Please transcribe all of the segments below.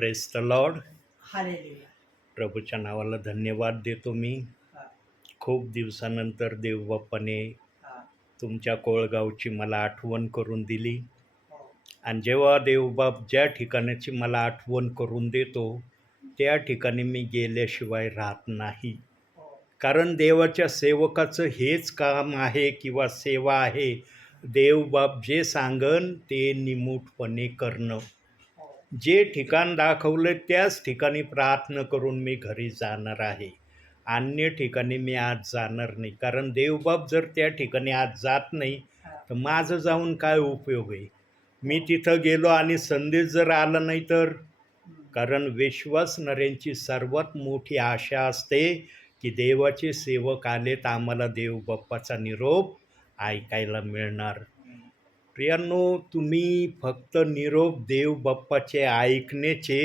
Press the Lord. Hallelujah. प्रभूच्या नावाला धन्यवाद देतो मी. हां, खूप दिवसानंतर देवबाप्पाने हां. तुमच्या कोळगावची मला आठवण करून दिली. हो, आणि जेव्हा देवबाप ज्या ठिकाणाची मला आठवण करून देतो त्या ठिकाणी मी गेल्याशिवाय राहत नाही. हो, कारण देवाच्या सेवकाचं हेच काम आहे किंवा सेवा आहे. देवबाप जे सांगन ते निमूटपणे करणं. हो. जे ठिकाण दाखवलं त्याच ठिकाणी प्रार्थना करून मी घरी जाणार आहे. अन्य ठिकाणी मी आज जाणार नाही. कारण देवबाप जर त्या ठिकाणी आज जात नाही हां, तर माझं जाऊन काय उपयोग आहे. मी तिथं गेलो आणि संदेश जर आला नाही तर. हं. कारण विश्वासणाऱ्यांची सर्वात मोठी आशा असते की देवाचे सेवक आले तर आम्हाला देवबाप्पाचा निरोप ऐकायला मिळणार. हं. प्रियांनो, तुम्ही फक्त निरोप देवबाप्पाचे ऐकण्याचे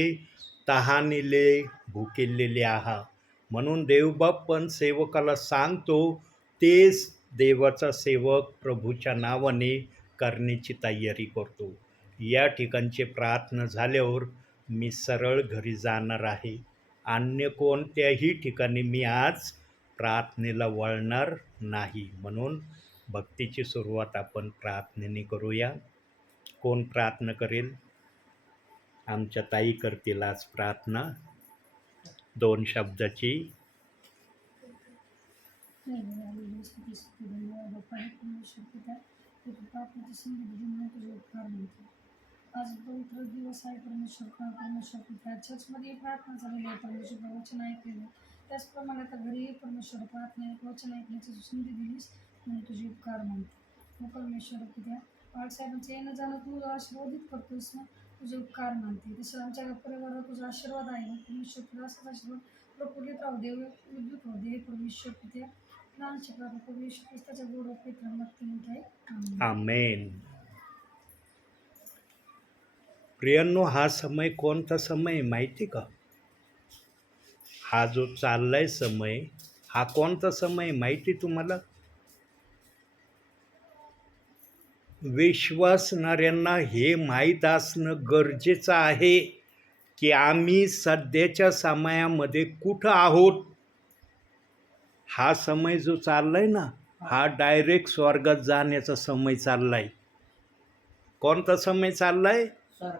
तहानेले भुकेलेले आहात. म्हणून देवबाप पण सेवकाला सांगतो तेच देवाचा सेवक प्रभूच्या नावाने करण्याची तयारी करतो. या ठिकाणचे प्रार्थना झाल्यावर मी सरळ घरी जाणार आहे. अन्य कोणत्याही ठिकाणी मी आज प्रार्थनेला वळणार नाही. म्हणून भक्तीची सुरुवात आपण प्रार्थनेने करूया. कोण प्रार्थना करेल? आमच्या ताई करतील आज प्रार्थना 2 शब्दाची. आज पवित्र दिवस आहे परमेश्वर परमेश्वर चर्चमध्ये प्रार्थना झालेली आहे. परमेश्वर वचन ऐकलेलं त्याचप्रमाणे आता घरी परमेश्वर प्रार्थना वचन ऐकण्याची संधी दिलीस म्हणून तुझे उपकार मानते. हो परमेश्वर पित्या बाळासाहेबांचं येणं जाणं तू आशीर्वादित करतोस ना, तुझे उपकार मानते. तसं आमच्या परिवाराला तुझा आशीर्वाद आहे ना परमेश्वर. तुला असाच आशीर्वाद प्रफुल्लित राहू दे, विद्युत राहू दे परमेश्वर पित्या. लहानशे प्रभू परमेश्वर क्रिस्ताच्या गोड पित्र नक्की मोठा आहे. आमेन. प्रियांनो, हा समय कोणता समय आहे माहिती का? हा जो चाललाय समय हा कोणता समय माहिती तुम्हाला? विश्वासणाऱ्यांना हे माहीत असणं गरजेचं आहे की आम्ही सध्याच्या समयामध्ये कुठं आहोत. हा समय जो चाललाय ना हा डायरेक्ट स्वर्गात जाण्याचा समय चाललाय. कोणता समय चाललाय?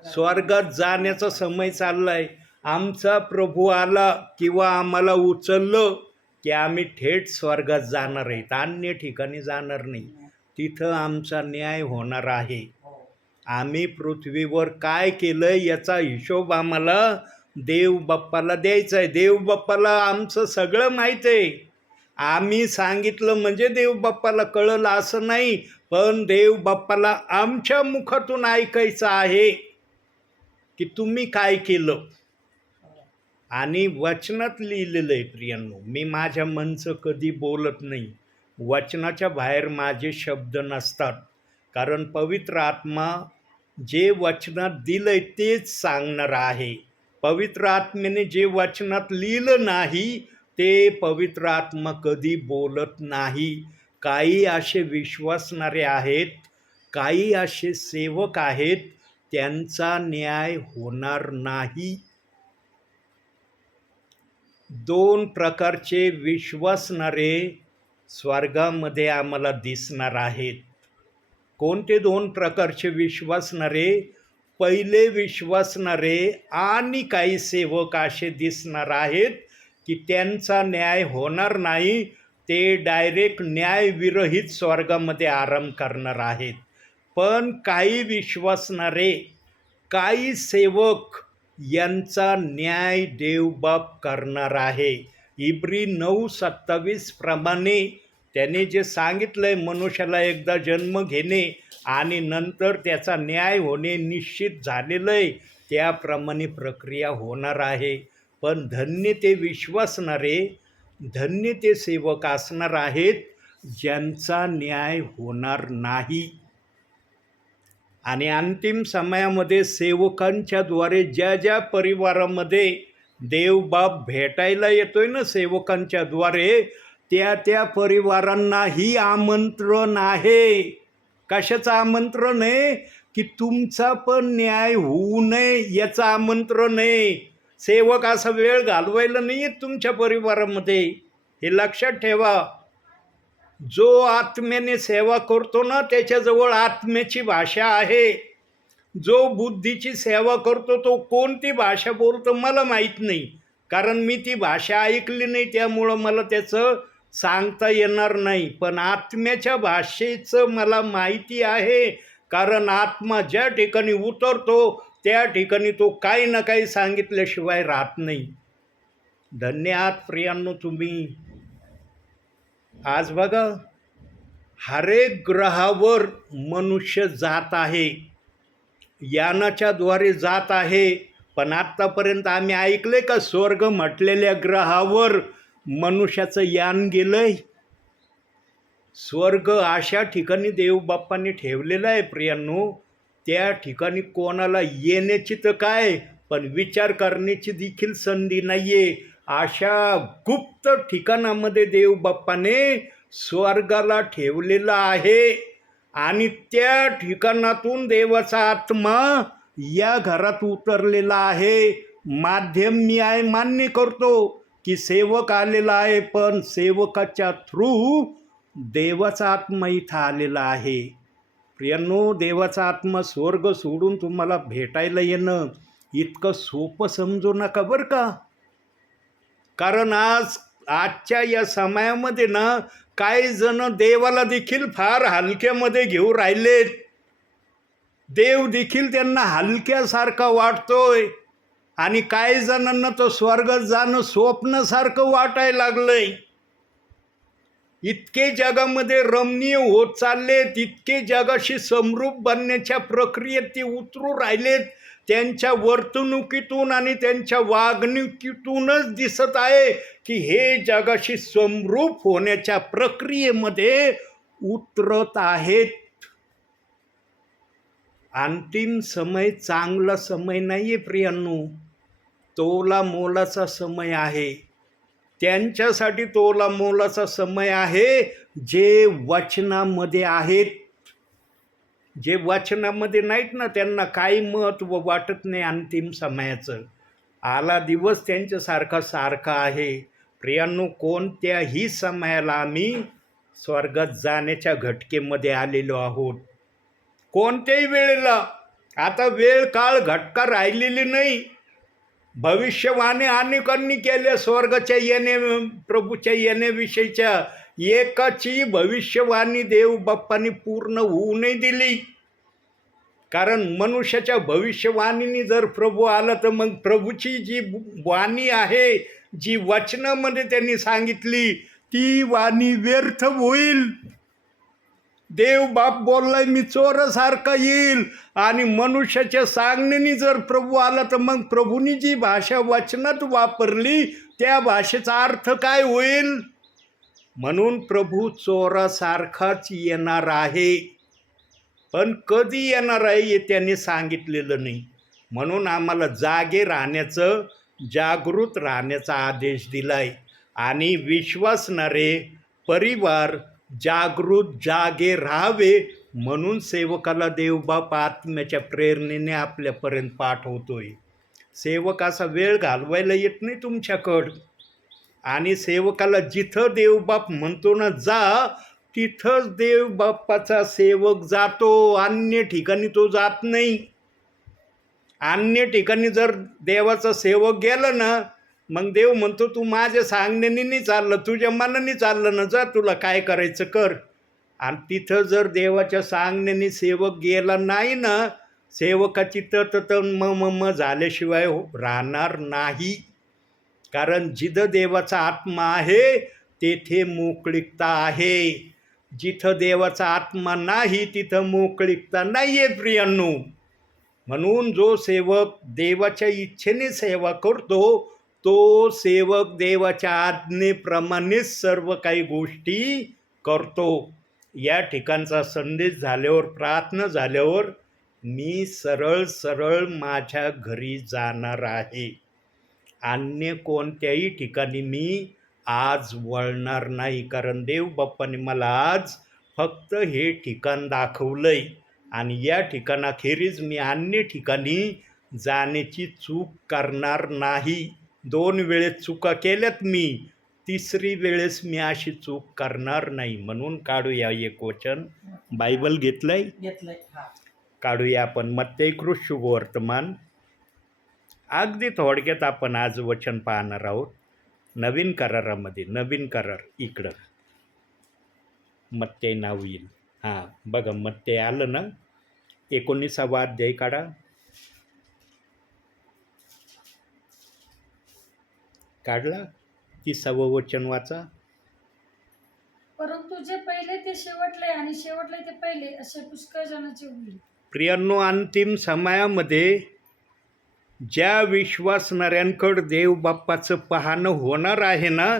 स्वर्गात जाण्याचा समय चाललाय. आमचा प्रभू आला किंवा आम्हाला उचललं की आम्ही थेट स्वर्गात जाणार आहेत, अन्य ठिकाणी जाणार नाही. तिथं आमचा न्याय होणार आहे. आम्ही पृथ्वीवर काय केलं याचा हिशोब आम्हाला देवबाप्पाला द्यायचा आहे. देवबाप्पाला आमचं सगळं माहीत आहे. आम्ही सांगितलं म्हणजे देवबाप्पाला कळलं असं नाही, पण देवबाप्पाला आमच्या मुखातून ऐकायचं आहे की तुम्ही काय केलं. आणि वचनात लिहिलेलं आहे प्रियांनो. मी माझ्या मनचं कधी बोलत नाही. वचनाच्या बाहेर माझे शब्द नसतात. कारण पवित्र आत्मा जे वचनात दिलंय तेच सांगणार आहे. पवित्र आत्म्याने जे वचनात लिहिलं नाही ते पवित्र आत्मा कधी बोलत नाही. काही असे विश्वासणारे आहेत, काही असे सेवक आहेत, त्यांचा न्याय होणार नाही. 2 प्रकारचे विश्वासणारे स्वर्गामध्ये आम्हाला दिसणार आहेत. कोणते 2 प्रकारचे विश्वासणारे? पहिले विश्वासणारे आणि काही सेवक असे दिसणार आहेत की त्यांचा न्याय होणार नाही. ते डायरेक्ट न्यायविरहित स्वर्गामध्ये आराम करणार आहेत. पण काही विश्वासणारे, काही सेवक यांचा न्याय देवबाप करणार आहे. इब्री 9:27 प्रमाणे त्याने जे सांगितलंय मनुष्याला एकदा जन्म घेणे आणि नंतर त्याचा न्याय होणे निश्चित झालेलं आहे, त्याप्रमाणे प्रक्रिया होणार आहे. पण धन्य ते विश्वासणारे, धन्य ते सेवक असणार आहेत ज्यांचा न्याय होणार नाही. आणि अंतिम समयामध्ये सेवकांच्या द्वारे ज्या ज्या परिवारामध्ये देवबाप भेटायला येतोय ना सेवकांच्या द्वारे, त्या त्या परिवारांनाही आमंत्रण आहे. कशाचं आमंत्रण आहे? की तुमचा पण न्याय होऊ नये याचं आमंत्रण आहे. सेवक असा वेळ घालवायला नाही आहेत तुमच्या परिवारामध्ये, हे लक्षात ठेवा. जो आत्म्याने सेवा करतो ना त्याच्याजवळ आत्म्याची भाषा आहे. जो बुद्धीची सेवा करतो तो कोणती भाषा बोलतो मला माहीत नाही, कारण मी ती भाषा ऐकली नाही, त्यामुळं मला त्याचं सांगता येणार नाही. पण आत्म्याच्या भाषेचं मला माहिती आहे, कारण आत्मा ज्या ठिकाणी उतरतो त्या ठिकाणी तो काही ना काही सांगितल्याशिवाय राहत नाही. धन्यवाद प्रियांनो तुम्ही. आज बघा हरेक ग्रहावर मनुष्य जात आहे, यानाच्या द्वारे जात आहे. पण आत्तापर्यंत आम्ही ऐकले का स्वर्ग म्हटलेल्या ग्रहावर मनुष्याचं यान गेलंय? स्वर्ग अशा ठिकाणी देवबाप्पांनी ठेवलेलं आहे प्रियांनो, त्या ठिकाणी कोणाला येण्याची तर काय, पण विचार करण्याची देखील संधी नाही आहे. अशा गुप्त ठिकाणामध्ये देवबाप्पाने स्वर्गाला ठेवलेलं आहे. आणि त्या ठिकाणातून देवाचा आत्मा या घरात उतरलेला आहे. माध्यम मी आहे मान्य करतो की सेवक आलेला आहे, पण सेवकाच्या थ्रू देवाचा आत्मा इथं आलेला आहे. प्रियांनो, देवाचा आत्मा स्वर्ग सोडून तुम्हाला भेटायला येणं इतकं सोपं समजू नका बरं का. कारण आजच्या या समयामध्ये ना काही जण देवाला देखील फार हलक्यामध्ये घेऊ राहिलेत. देव देखील त्यांना हलक्यासारखा वाटतोय आणि काही जणांना तो स्वर्गात जाणं स्वप्नासारखं वाटायला लागलंय. इतके जगामध्ये रमणीय होत चाललेत, इतके जगाशी समरूप बनण्याच्या प्रक्रियेत ते उतरू राहिलेत. त्यांच्या वर्तणुकीतून आणि त्यांच्या वागणुकीतूनच दिसत आहे की हे जगाशी समरूप होण्याच्या प्रक्रियेमध्ये उतरत आहेत. अंतिम समय चांगला समय नाही आहे प्रियांनो, तोला मोलाचा समय आहे. त्यांच्यासाठी तोला मोलाचा समय आहे जे वचनामध्ये आहेत. जे वचनामध्ये नाहीत ना त्यांना काही महत्त्व वाटत नाही अंतिम समयाचं. आला दिवस त्यांच्यासारखा सारखा आहे. प्रियांनो, कोणत्याही समयाला आम्ही स्वर्गात जाण्याच्या घटकेमध्ये आलेलो आहोत. कोणत्याही वेळेला आता वेळ काळ घटका राहिलेली नाही. भविष्यवाणी अनेकांनी केल्या स्वर्गाच्या येणे, प्रभूच्या येण्याविषयीच्या. एकाची भविष्यवाणी देव बाप्पांनी पूर्ण होऊ नाही दिली. कारण मनुष्याच्या भविष्यवाणीने जर प्रभू आला तर मग प्रभूची जी वाणी आहे, जी वचनामध्ये त्यांनी सांगितली, ती वाणी व्यर्थ होईल. देव बाप बोललाय मी चोरासारखा येईल, आणि मनुष्याच्या सांगण्याने जर प्रभू आला तर मग प्रभूंनी जी भाषा वचनात वापरली त्या भाषेचा अर्थ काय होईल? म्हणून प्रभू चोरासारखाच येणार आहे, पण कधी येणार आहे हे त्याने सांगितलेलं नाही. म्हणून आम्हाला जागे राहण्याचं, जागृत राहण्याचा आदेश दिलाय. आणि विश्वासणारे परिवार जागृत जागे राहावे म्हणून सेवकाला देवबाप आत्म्याच्या प्रेरणेने आपल्यापर्यंत पाठवतोय. सेवक असा वेळ घालवायला येत नाही तुमच्याकडं. आणि सेवकाला जिथं देवबाप म्हणतो ना जा, तिथंच देवबाप्पाचा सेवक जातो, अन्य ठिकाणी तो जात नाही. अन्य ठिकाणी जर देवाचा सेवक गेला ना, मग देव म्हणतो तू माझ्या सांगण्याने नाही चाललं, तुझ्या मनाने चाललं ना, जा तुला काय करायचं कर. आणि तिथं जर देवाच्या सांगण्याने सेवक गेला नाही ना, सेवकाची तत म झाल्याशिवाय राहणार नाही. कारण जिथं देवाचा आत्मा आहे तेथे मोकळीकता आहे. जिथं देवाचा आत्मा नाही तिथं मोकळीकता नाही आहे प्रियांनो. म्हणून जो सेवक देवाच्या इच्छेने सेवा करतो तो सेवक देवाच्या आज्ञेप्रमाणेच सर्व काही गोष्टी करतो. या ठिकाणचा संदेश झाल्यावर, प्रार्थना झाल्यावर मी सरळ सरळ माझ्या घरी जाणार आहे. अन्य कोणत्याही ठिकाणी मी आज वळणार नाही. कारण देव बाप्पाने मला आज फक्त हे ठिकाण दाखवलंय आणि या ठिकाणाखेरीज मी अन्य ठिकाणी जाण्याची चूक करणार नाही. 2 वेळेस चुका केल्यात मी, 3री वेळेस मी अशी चूक करणार नाही. म्हणून काढूया एक वचन. बायबल घेतलंय, घेतलंय. हा. काढूया आपण मत्तेय शुभवर्तमान. अगदी थोडक्यात आपण आज वचन पाहणार आहोत. नवीन करारामध्ये, नवीन करार इकडं मत्तेय नाव येईल. हां बघा, मत्तेय आलं ना. 19वा अध्याय काढा. काढला. 30वं वचन वाचा. परंतु जे पहिले ते शेवटले आणि शेवटले ते पहिले असे पुष्कळ जणांचे होईल. प्रियांनो, अंतिम समयामध्ये ज्या विश्वासणाऱ्यांकडं देव बाप्पाचं पाहणं होणार आहे ना,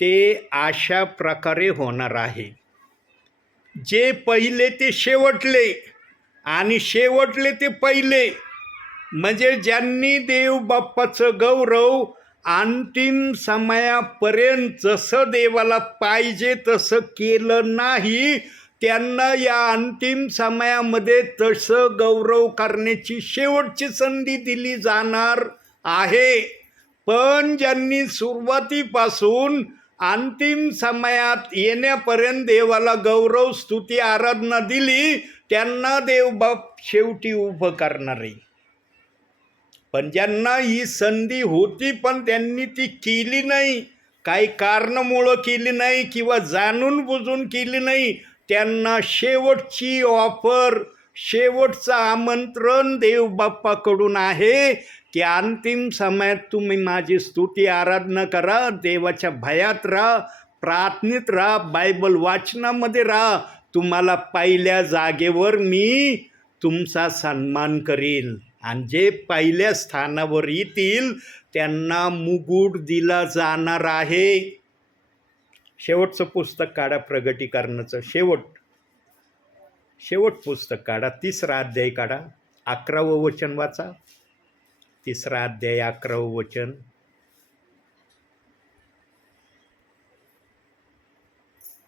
ते अशा प्रकारे होणार आहे. जे पहिले ते शेवटले आणि शेवटले ते पहिले, म्हणजे ज्यांनी देव बाप्पाचं गौरव अंतिम समयापर्यंत जसं देवाला पाहिजे तसं केलं नाही, त्यांना या अंतिम समयामध्ये तसं गौरव करण्याची शेवटची संधी दिली जाणार आहे. पण ज्यांनी सुरुवातीपासून अंतिम समयात येण्यापर्यंत देवाला गौरव, स्तुती, आराधना दिली, त्यांना देवबाप शेवटी उभं करणार आहे. पण ज्यांना ही संधी होती पण त्यांनी ती केली नाही, काही कारणामुळं केली नाही किंवा जाणून बुजून केली नाही, त्यांना शेवटची ऑफर, शेवटचं आमंत्रण देवबाप्पाकडून आहे की अंतिम समयात तुम्ही माझी स्तुती आराधना करा, देवाच्या भयात राहा, प्रार्थनेत राहा, बायबल वाचनामध्ये राहा. तुम्हाला पहिल्या जागेवर मी तुमचा सन्मान करील आणि जे पहिल्या स्थानावर येतील त्यांना मुकुट दिला जाणार आहे. शेवटचं पुस्तक काढा, प्रगटीकरणाचं शेवट पुस्तक काढा. 3रा अध्याय काढा. 11वं वचन वाचा. 3रा अध्याय 11वं वचन.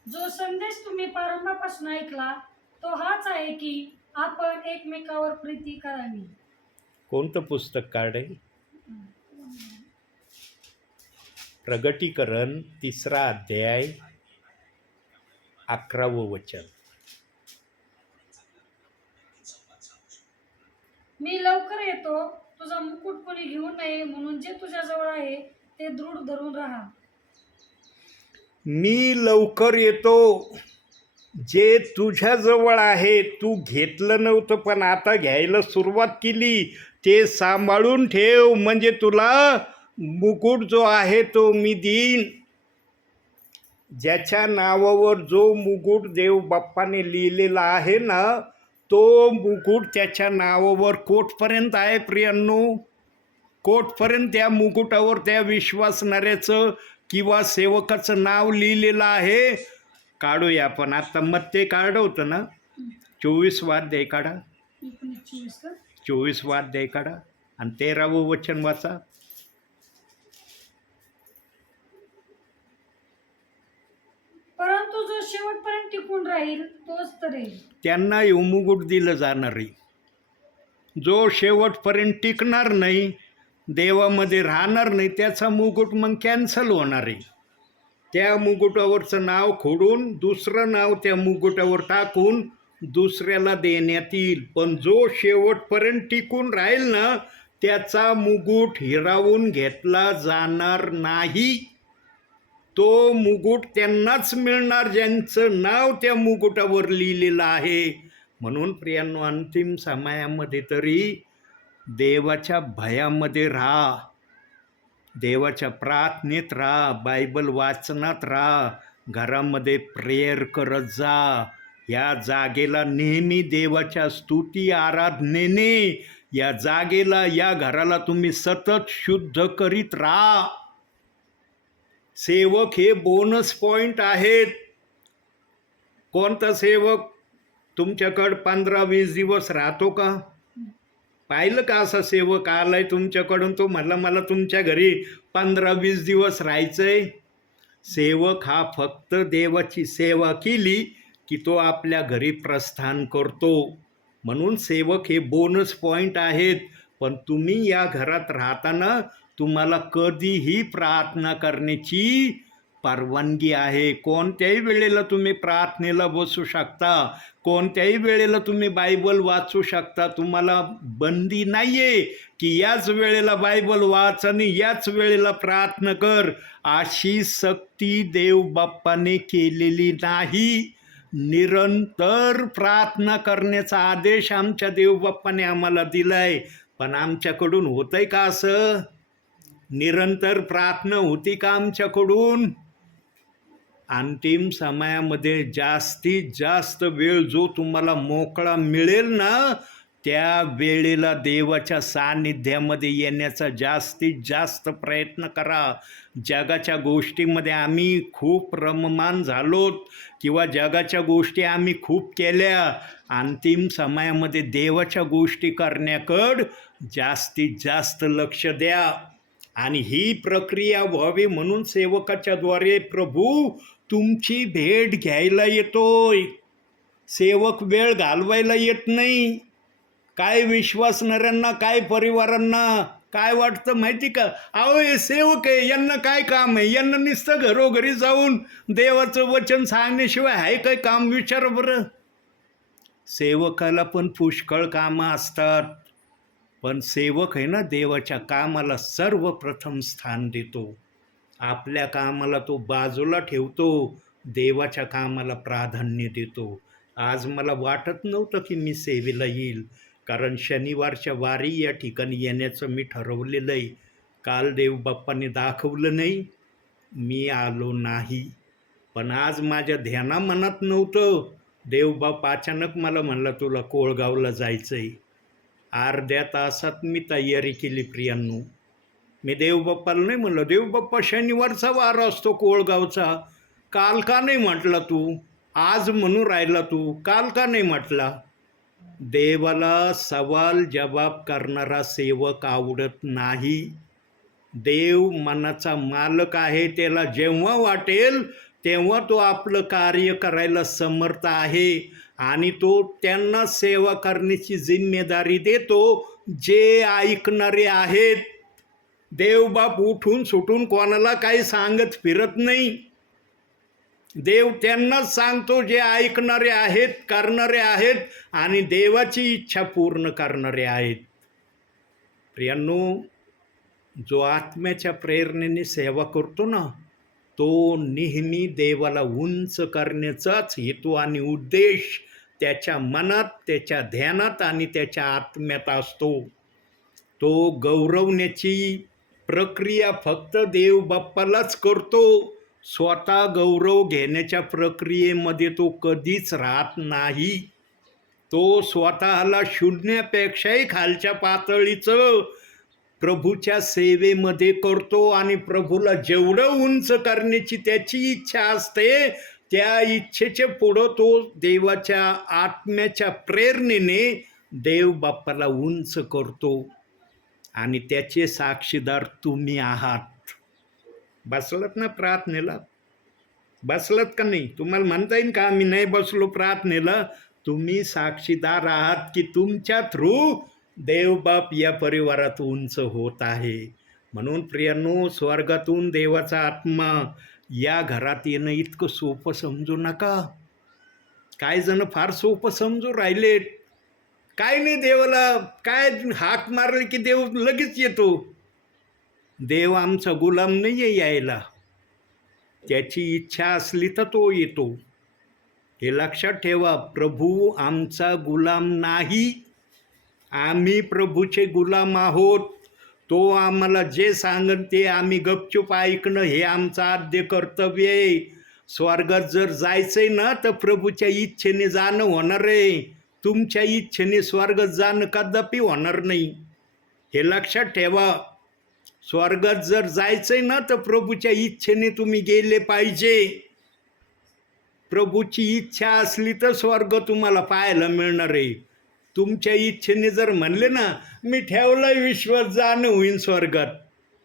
जो संदेश तुम्ही प्रारंभापासून ऐकला तो हाच आहे की आपण एकमेकावर प्रीती करावी. कोणतं पुस्तक काढे? प्रगटीकरण 3रा अध्याय 11वं वचन. मी लवकर येतो, तुझा मुकुट कोणी घेऊ नये म्हणून जे तुझ्याजवळ आहे ते दृढ धरून राहा. मी लवकर येतो, जे तुझ्याजवळ आहे तू घेतलं नव्हतं पण आता घ्यायला सुरुवात केली, ते सांभाळून ठेव, म्हणजे तुला मुकुट जो आहे तो मी देईन. ज्याच्या नावावर जो मुकुट देव बाप्पाने लिहिलेला आहे ना, तो मुकुट त्याच्या नावावर कोटपर्यंत आहे प्रियांनो. कोटपर्यंत त्या मुकुटावर त्या विश्वासणाऱ्याचं किंवा सेवकाचं नाव लिहिलेलं आहे. काढूया आपण. आता मत्ते काढलं होतं ना, 24वा अध्याय काढा. 24वा अध्याय काढा आणि 13वं वचन वाचा. परंतु जो शेवटपर्यंत टिकून राहील तोच तरेल. त्यांना हे मुकुट दिलं जाणार आहे. जो शेवटपर्यंत टिकणार नाही, देवामध्ये राहणार नाही, त्याचा मुकुट मग कॅन्सल होणार आहे. त्या मुकुटावरचं नाव खोडून दुसरं नाव त्या मुकुटावर टाकून दुसऱ्याला देण्यात येईल. पण जो शेवटपर्यंत टिकून राहील ना, त्याचा मुकुट हिरावून घेतला जाणार नाही. तो मुकुट त्यांनाच मिळणार ज्यांचं नाव त्या मुकुटावर लिहिलेलं आहे. म्हणून प्रियांनो, अंतिम समयामध्ये तरी देवाच्या भयामध्ये राहा, देवाच्या प्रार्थनेत राहा, बायबल वाचनात राहा, घरामध्ये प्रेयर करत जा. या जागेला नेहमी देवाच्या स्तुती आराधनेने या जागेला, या घराला तुम्ही सतत शुद्ध करीत राहा. सेवक हे बोनस पॉईंट आहेत. कोणता सेवक तुमच्याकडं 15-20 दिवस राहतो का? पाहिलं का असा सेवक आलाय तुमच्याकडून, तो म्हटला मला तुमच्या घरी 15-20 दिवस राहायचंय? सेवक हा फक्त देवाची सेवा केली की तो आपल्या घरी प्रस्थान करतो. म्हणून सेवक हे बोनस पॉईंट आहेत. पण तुम्ही या घरात राहताना तुम्हाला कधीही प्रार्थना करण्याची परवानगी आहे. कोणत्याही वेळेला तुम्ही प्रार्थनेला बसू शकता, कोणत्याही वेळेला तुम्ही बायबल वाचू शकता. तुम्हाला बंदी नाही आहे की याच वेळेला बायबल वाच आणि याच वेळेला प्रार्थना कर. अशी सक्ती देव बाप्पाने केलेली नाही. निरंतर प्रार्थना करण्याचा आदेश आमच्या देवबाप्पाने आम्हाला दिला आहे. पण आमच्याकडून होतंय का असं? निरंतर प्रार्थना होती का आमच्याकडून? अंतिम समयामध्ये जास्तीत जास्त वेळ जो तुम्हाला मोकळा मिळेल ना, त्या वेळेला देवाच्या सान्निध्यामध्ये येण्याचा जास्तीत जास्त प्रयत्न करा. जगाच्या गोष्टीमध्ये आम्ही खूप रममान झालोत किंवा जगाच्या गोष्टी आम्ही खूप केल्या. अंतिम समयामध्ये देवाच्या गोष्टी करण्याकडं जास्तीत जास्त लक्ष द्या. आणि ही प्रक्रिया व्हावी म्हणून सेवकाच्याद्वारे प्रभू तुमची भेट घ्यायला येतोय. सेवक वेळ घालवायला येत नाही. काय विश्वासणाऱ्यांना, काय परिवारांना काय वाटतं माहिती का? अहो हे सेवक आहे, यांना काय काम आहे? यांना नुसतं घरोघरी जाऊन देवाचं वचन सांगण्याशिवाय आहे काय काम? विचार बरं. सेवकाला पण पुष्कळ कामं असतात, पण सेवक आहे ना देवाच्या कामाला सर्वप्रथम स्थान देतो. आपल्या कामाला तो बाजूला ठेवतो, देवाच्या कामाला प्राधान्य देतो. आज मला वाटत नव्हतं की मी सेवेला येईल, कारण शनिवारच्या वारी या ठिकाणी येण्याचं मी ठरवलेलं आहे. काल देवबाप्पाने दाखवलं नाही, मी आलो नाही. पण आज माझ्या ध्यानामनात नव्हतं. देवबाप अचानक मला म्हणला तुला कोळगावला जायचं आहे. अर्ध्या तासात मी तयारी केली प्रियांनो. मी देवबाप्पाला नाही म्हणलं, देवबाप्पा शनिवारचा वार असतो कोळगावचा, काल का नाही म्हटला तू? आज म्हणून राहिला तू, काल का नाही म्हटला? देवाला सवाल जवाब करणारा सेवक आवडत नाही. देव मनाचा मालक आहे. त्याला जेव्हा वाटेल तेव्हा तो आपलं कार्य करायला समर्थ आहे आणि तो त्यांना सेवा करण्याची जिम्मेदारी देतो जे ऐकणारे आहेत. देवबाप उठून सुटून कोणाला काही सांगत फिरत नाही. देव त्यांनाच सांगतो जे ऐकणारे आहेत, करणारे आहेत आणि देवाची इच्छा पूर्ण करणारे आहेत. प्रियांनो, जो आत्म्याच्या प्रेरणेने सेवा करतो ना, तो नेहमी देवाला उंच करण्याचाच हेतू आणि उद्देश त्याच्या मनात, त्याच्या ध्यानात आणि त्याच्या आत्म्यात असतो. तो गौरवण्याची प्रक्रिया फक्त देव बाप्पालाच करतो. स्वतः गौरव घेण्याच्या प्रक्रियेमध्ये तो कधीच राहत नाही. तो स्वतःला शून्यापेक्षाही खालच्या पातळीचं प्रभूच्या सेवेमध्ये करतो आणि प्रभूला जेवढं उंच करण्याची त्याची इच्छा असते, त्या इच्छेचे पुढं तो देवाच्या आत्म्याच्या प्रेरणेने देव बाप्पाला उंच करतो आणि त्याचे साक्षीदार तुम्ही आहात. बसलात ना प्रार्थनेला? बसलात का नाही? तुम्हाला म्हणता येईल का आम्ही नाही बसलो प्रार्थनेला? तुम्ही साक्षीदार आहात की तुमच्या थ्रू देवबाप या परिवारात उंच होत आहे. म्हणून प्रियांनो, स्वर्गातून देवाचा आत्मा या घरात येणं इतकं सोपं समजू नका. काही जण फार सोपं समजू राहिलेत. काय नाही, देवाला काय हाक मारले की देव लगेच येतो. देव आमचा गुलाम नाही आहे यायला. त्याची इच्छा असली तर तो येतो. हे लक्षात ठेवा. प्रभू आमचा गुलाम नाही, आम्ही प्रभूचे गुलाम आहोत. तो आम्हाला जे सांगन ते आम्ही गपचूप ऐकणं हे आमचं आद्य कर्तव्य आहे. स्वर्गात जर जायचं आहे ना, तर प्रभूच्या इच्छेने जाणं होणार आहे. तुमच्या इच्छेने स्वर्गात जाणं कदापि होणार नाही. हे लक्षात ठेवा. स्वर्गात जर जायचं आहे ना, तर प्रभूच्या इच्छेने तुम्ही गेले पाहिजे. प्रभूची इच्छा असली तर स्वर्ग तुम्हाला पाहायला मिळणार आहे. तुमच्या इच्छेने जर म्हणले ना, मी ठेवलं विश्वास जाणं होईन स्वर्गात,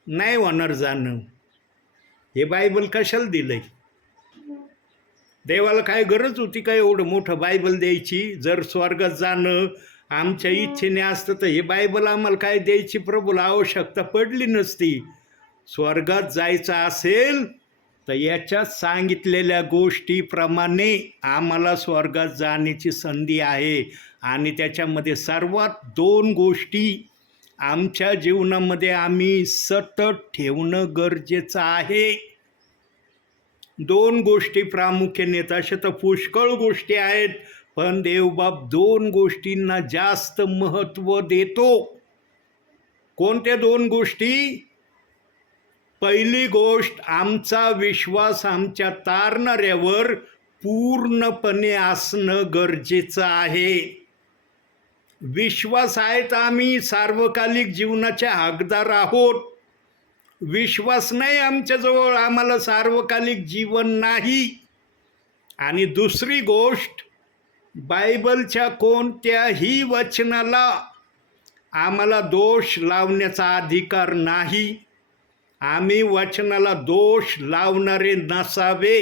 नाही होणार जाणं. हे बायबल कशाला दिलंय? देवाला काय गरज होती का एवढं मोठं बायबल द्यायची? जर स्वर्गात जाणं आमच्या इच्छेने असतं तर हे बायबल आम्हाला काय द्यायची प्रभूला आवश्यकता पडली नसती. स्वर्गात जायचं असेल तर याच्यात सांगितलेल्या गोष्टीप्रमाणे आम्हाला स्वर्गात जाण्याची संधी आहे. आणि त्याच्यामध्ये सर्वात 2 गोष्टी आमच्या जीवनामध्ये आम्ही सतत ठेवणं गरजेचं आहे. 2 गोष्टी प्रामुख्याने, तशा तर पुष्कळ गोष्टी आहेत, पण देवबाप 2 गोष्टींना जास्त महत्त्व देतो. कोणत्या 2 गोष्टी? पहिली गोष्ट, आमचा विश्वास आमच्या तारणाऱ्यावर पूर्णपणे असणं गरजेचं आहे. विश्वास आहे तर आम्ही सार्वकालिक जीवनाचे हकदार आहोत. विश्वास नाही आमच्याजवळ, आम्हाला सार्वकालिक जीवन नाही. आणि दुसरी गोष्ट, बायबलच्या कोणत्याही वचनाला आम्हाला दोष लावण्याचा अधिकार नाही. आम्ही वचनाला दोष लावणारे नसावे.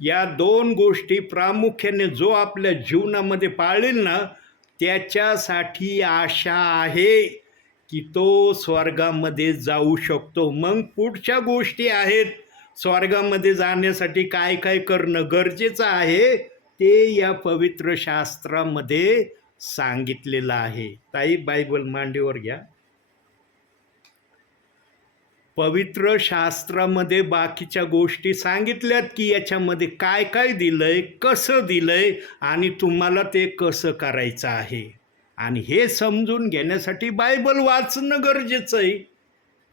या 2 गोष्टी प्रामुख्याने जो आपल्या जीवनामध्ये पाळेल ना, त्याच्यासाठी आशा आहे की तो स्वर्गामध्ये जाऊ शकतो. मग पुढच्या गोष्टी आहेत. स्वर्गामध्ये जाण्यासाठी काय काय करणं गरजेचं आहे ते या पवित्र शास्त्रामध्ये सांगितलेलं आहे. ताई, बायबल मांडीवर घ्या. पवित्र शास्त्रामध्ये बाकीच्या गोष्टी सांगितल्यात की याच्यामध्ये काय काय दिलंय, कसं दिलंय आणि तुम्हाला ते कसं करायचं आहे. आणि हे समजून घेण्यासाठी बायबल वाचणं गरजेचं आहे.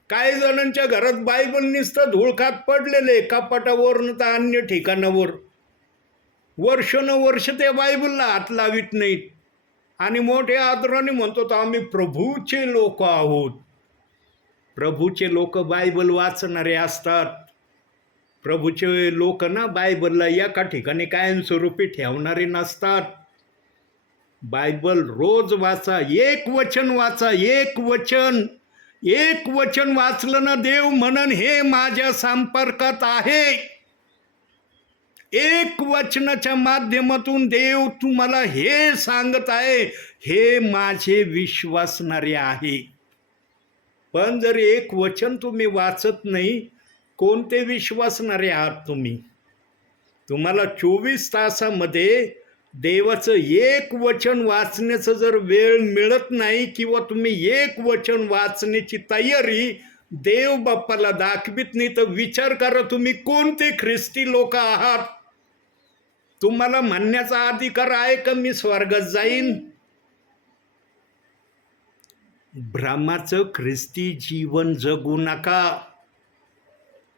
काही जणांच्या घरात बायबल नुसतं धुळकात पडलेले, कपाटावरनं तर अन्य ठिकाणावर वर्षानुवर्ष ते बायबलला हात लावित नाहीत. आणि मोठ्या आदराने म्हणतो तर आम्ही प्रभूचे लोक आहोत. प्रभूचे लोक बायबल वाचणारे असतात. प्रभूचे लोक ना बायबलला एका ठिकाणी कायमस्वरूपी ठेवणारे नसतात. बायबल रोज वाचा, एक वचन वाचा, एक वचन वाचलं ना, देव म्हणन हे माझ्या संपर्कात आहे. एक वचनाच्या माध्यमातून देव तुम्हाला हे सांगत आहे, हे माझे विश्वासणारे आहे. पण जर एक वचन तुम्ही वाचत नाही, कोणते विश्वासणारे आहात तुम्ही? तुम्हाला 24 तासामध्ये देवाचं एक वचन वाचण्याचं जर वेळ मिळत नाही किंवा तुम्ही एक वचन वाचण्याची तयारी देव बाप्पाला दाखवित नाही, तर विचार करा तुम्ही कोणते ख्रिस्ती लोक आहात. तुम्हाला म्हणण्याचा अधिकार आहे का मी स्वर्गात जाईन? भ्रमाचं ख्रिस्ती जीवन जगू नका.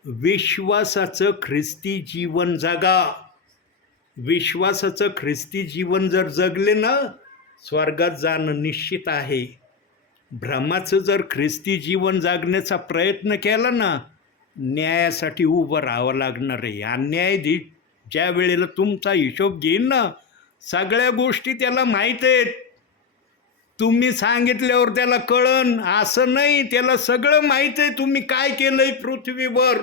विश्वासाचं ख्रिस्ती जीवन जगा. विश्वासाचं ख्रिस्ती जीवन जर जगले ना, स्वर्गात जाणं निश्चित आहे. भ्रमाचं जर ख्रिस्ती जीवन जगण्याचा प्रयत्न केला ना, न्यायासाठी उभं राहावं लागणार आहे. आणि न्यायाधीश ज्या वेळेला तुमचा हिशोब घेईन ना, सगळ्या गोष्टी त्याला माहीत आहेत. तुम्ही सांगितल्यावर त्याला कळन असं नाही, त्याला सगळं माहीत आहे तुम्ही काय केलंय पृथ्वीवर.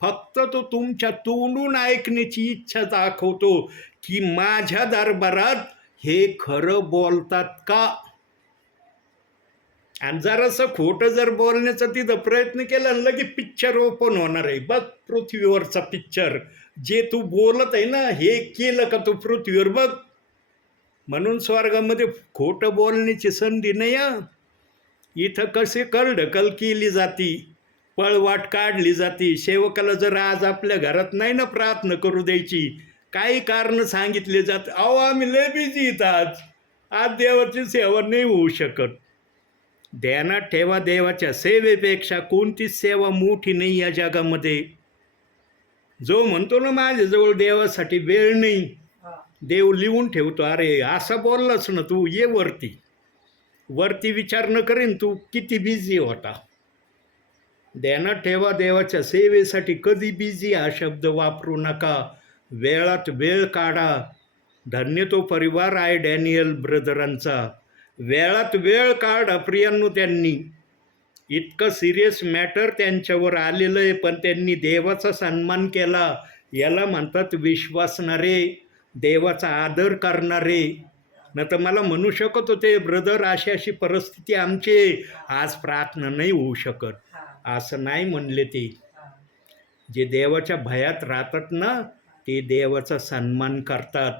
फक्त तो तुमच्या तोंडून ऐकण्याची इच्छा दाखवतो की माझ्या दरबारात हे खरं बोलतात का. आणि जरासं खोटं जर बोलण्याचा तिथं प्रयत्न केला ना, की पिक्चर ओपन होणार आहे. बघ पृथ्वीवरचा पिक्चर, जे तू बोलत आहे ना, हे केलं का तू पृथ्वीवर बघ. म्हणून स्वर्गामध्ये खोटं बोलण्याची संधी नाही. इथं कसे करढकल केली जाती, पळवाट काढली जाती. सेवकाला जर आज आपल्या घरात नाही ना प्रार्थना करू द्यायची, काही कारण सांगितले जात, अहो आम्ही लय बिझी इथं, आज देवाची सेवा नाही होऊ शकत. ध्यानात ठेवा, देवाच्या सेवेपेक्षा कोणतीच सेवा मोठी नाही या जगामध्ये. जो म्हणतो ना माझ्याजवळ देवासाठी वेळ नाही, देव लिहून ठेवतो, अरे असं बोललास ना तू, ये वरती विचार न करेन तू किती बिझी होता. ध्यानात ठेवा, देवाच्या सेवेसाठी कधी बिझी हा शब्द वापरू नका. वेळात वेळ काढा. धन्य तो परिवार आहे डॅनियल ब्रदरांचा. वेळात वेळ काढा प्रियांनो. त्यांनी इतकं सिरियस मॅटर त्यांच्यावर आलेलं आहे, पण त्यांनी देवाचा सन्मान केला. याला म्हणतात विश्वासणारे, देवाचा आदर करणारे. न तर मला म्हणू शकत होते ब्रदर अशी अशी परिस्थिती आमची, आज प्रार्थना नाही होऊ शकत. हा, असं नाही म्हणले ते. हा. जे देवाच्या भयात राहतात ना ते देवाचा सन्मान करतात.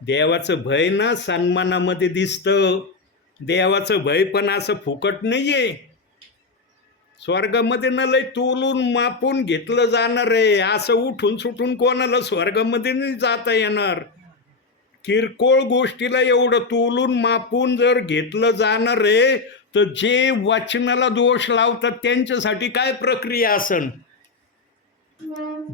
देवाचं भय ना सन्मानामध्ये दिसतं. देवाचं भय पण असं फुकट नाही आहे. स्वर्गामध्ये ना लय तोलून मापून घेतलं जाणार आहे. असं उठून सुटून कोणाला स्वर्गामध्ये नाही जाता येणार. किरकोळ गोष्टीला एवढं तोलून मापून जर घेतलं जाणार आहे तर जे वचनाला दोष लावतात त्यांच्यासाठी काय प्रक्रिया असन.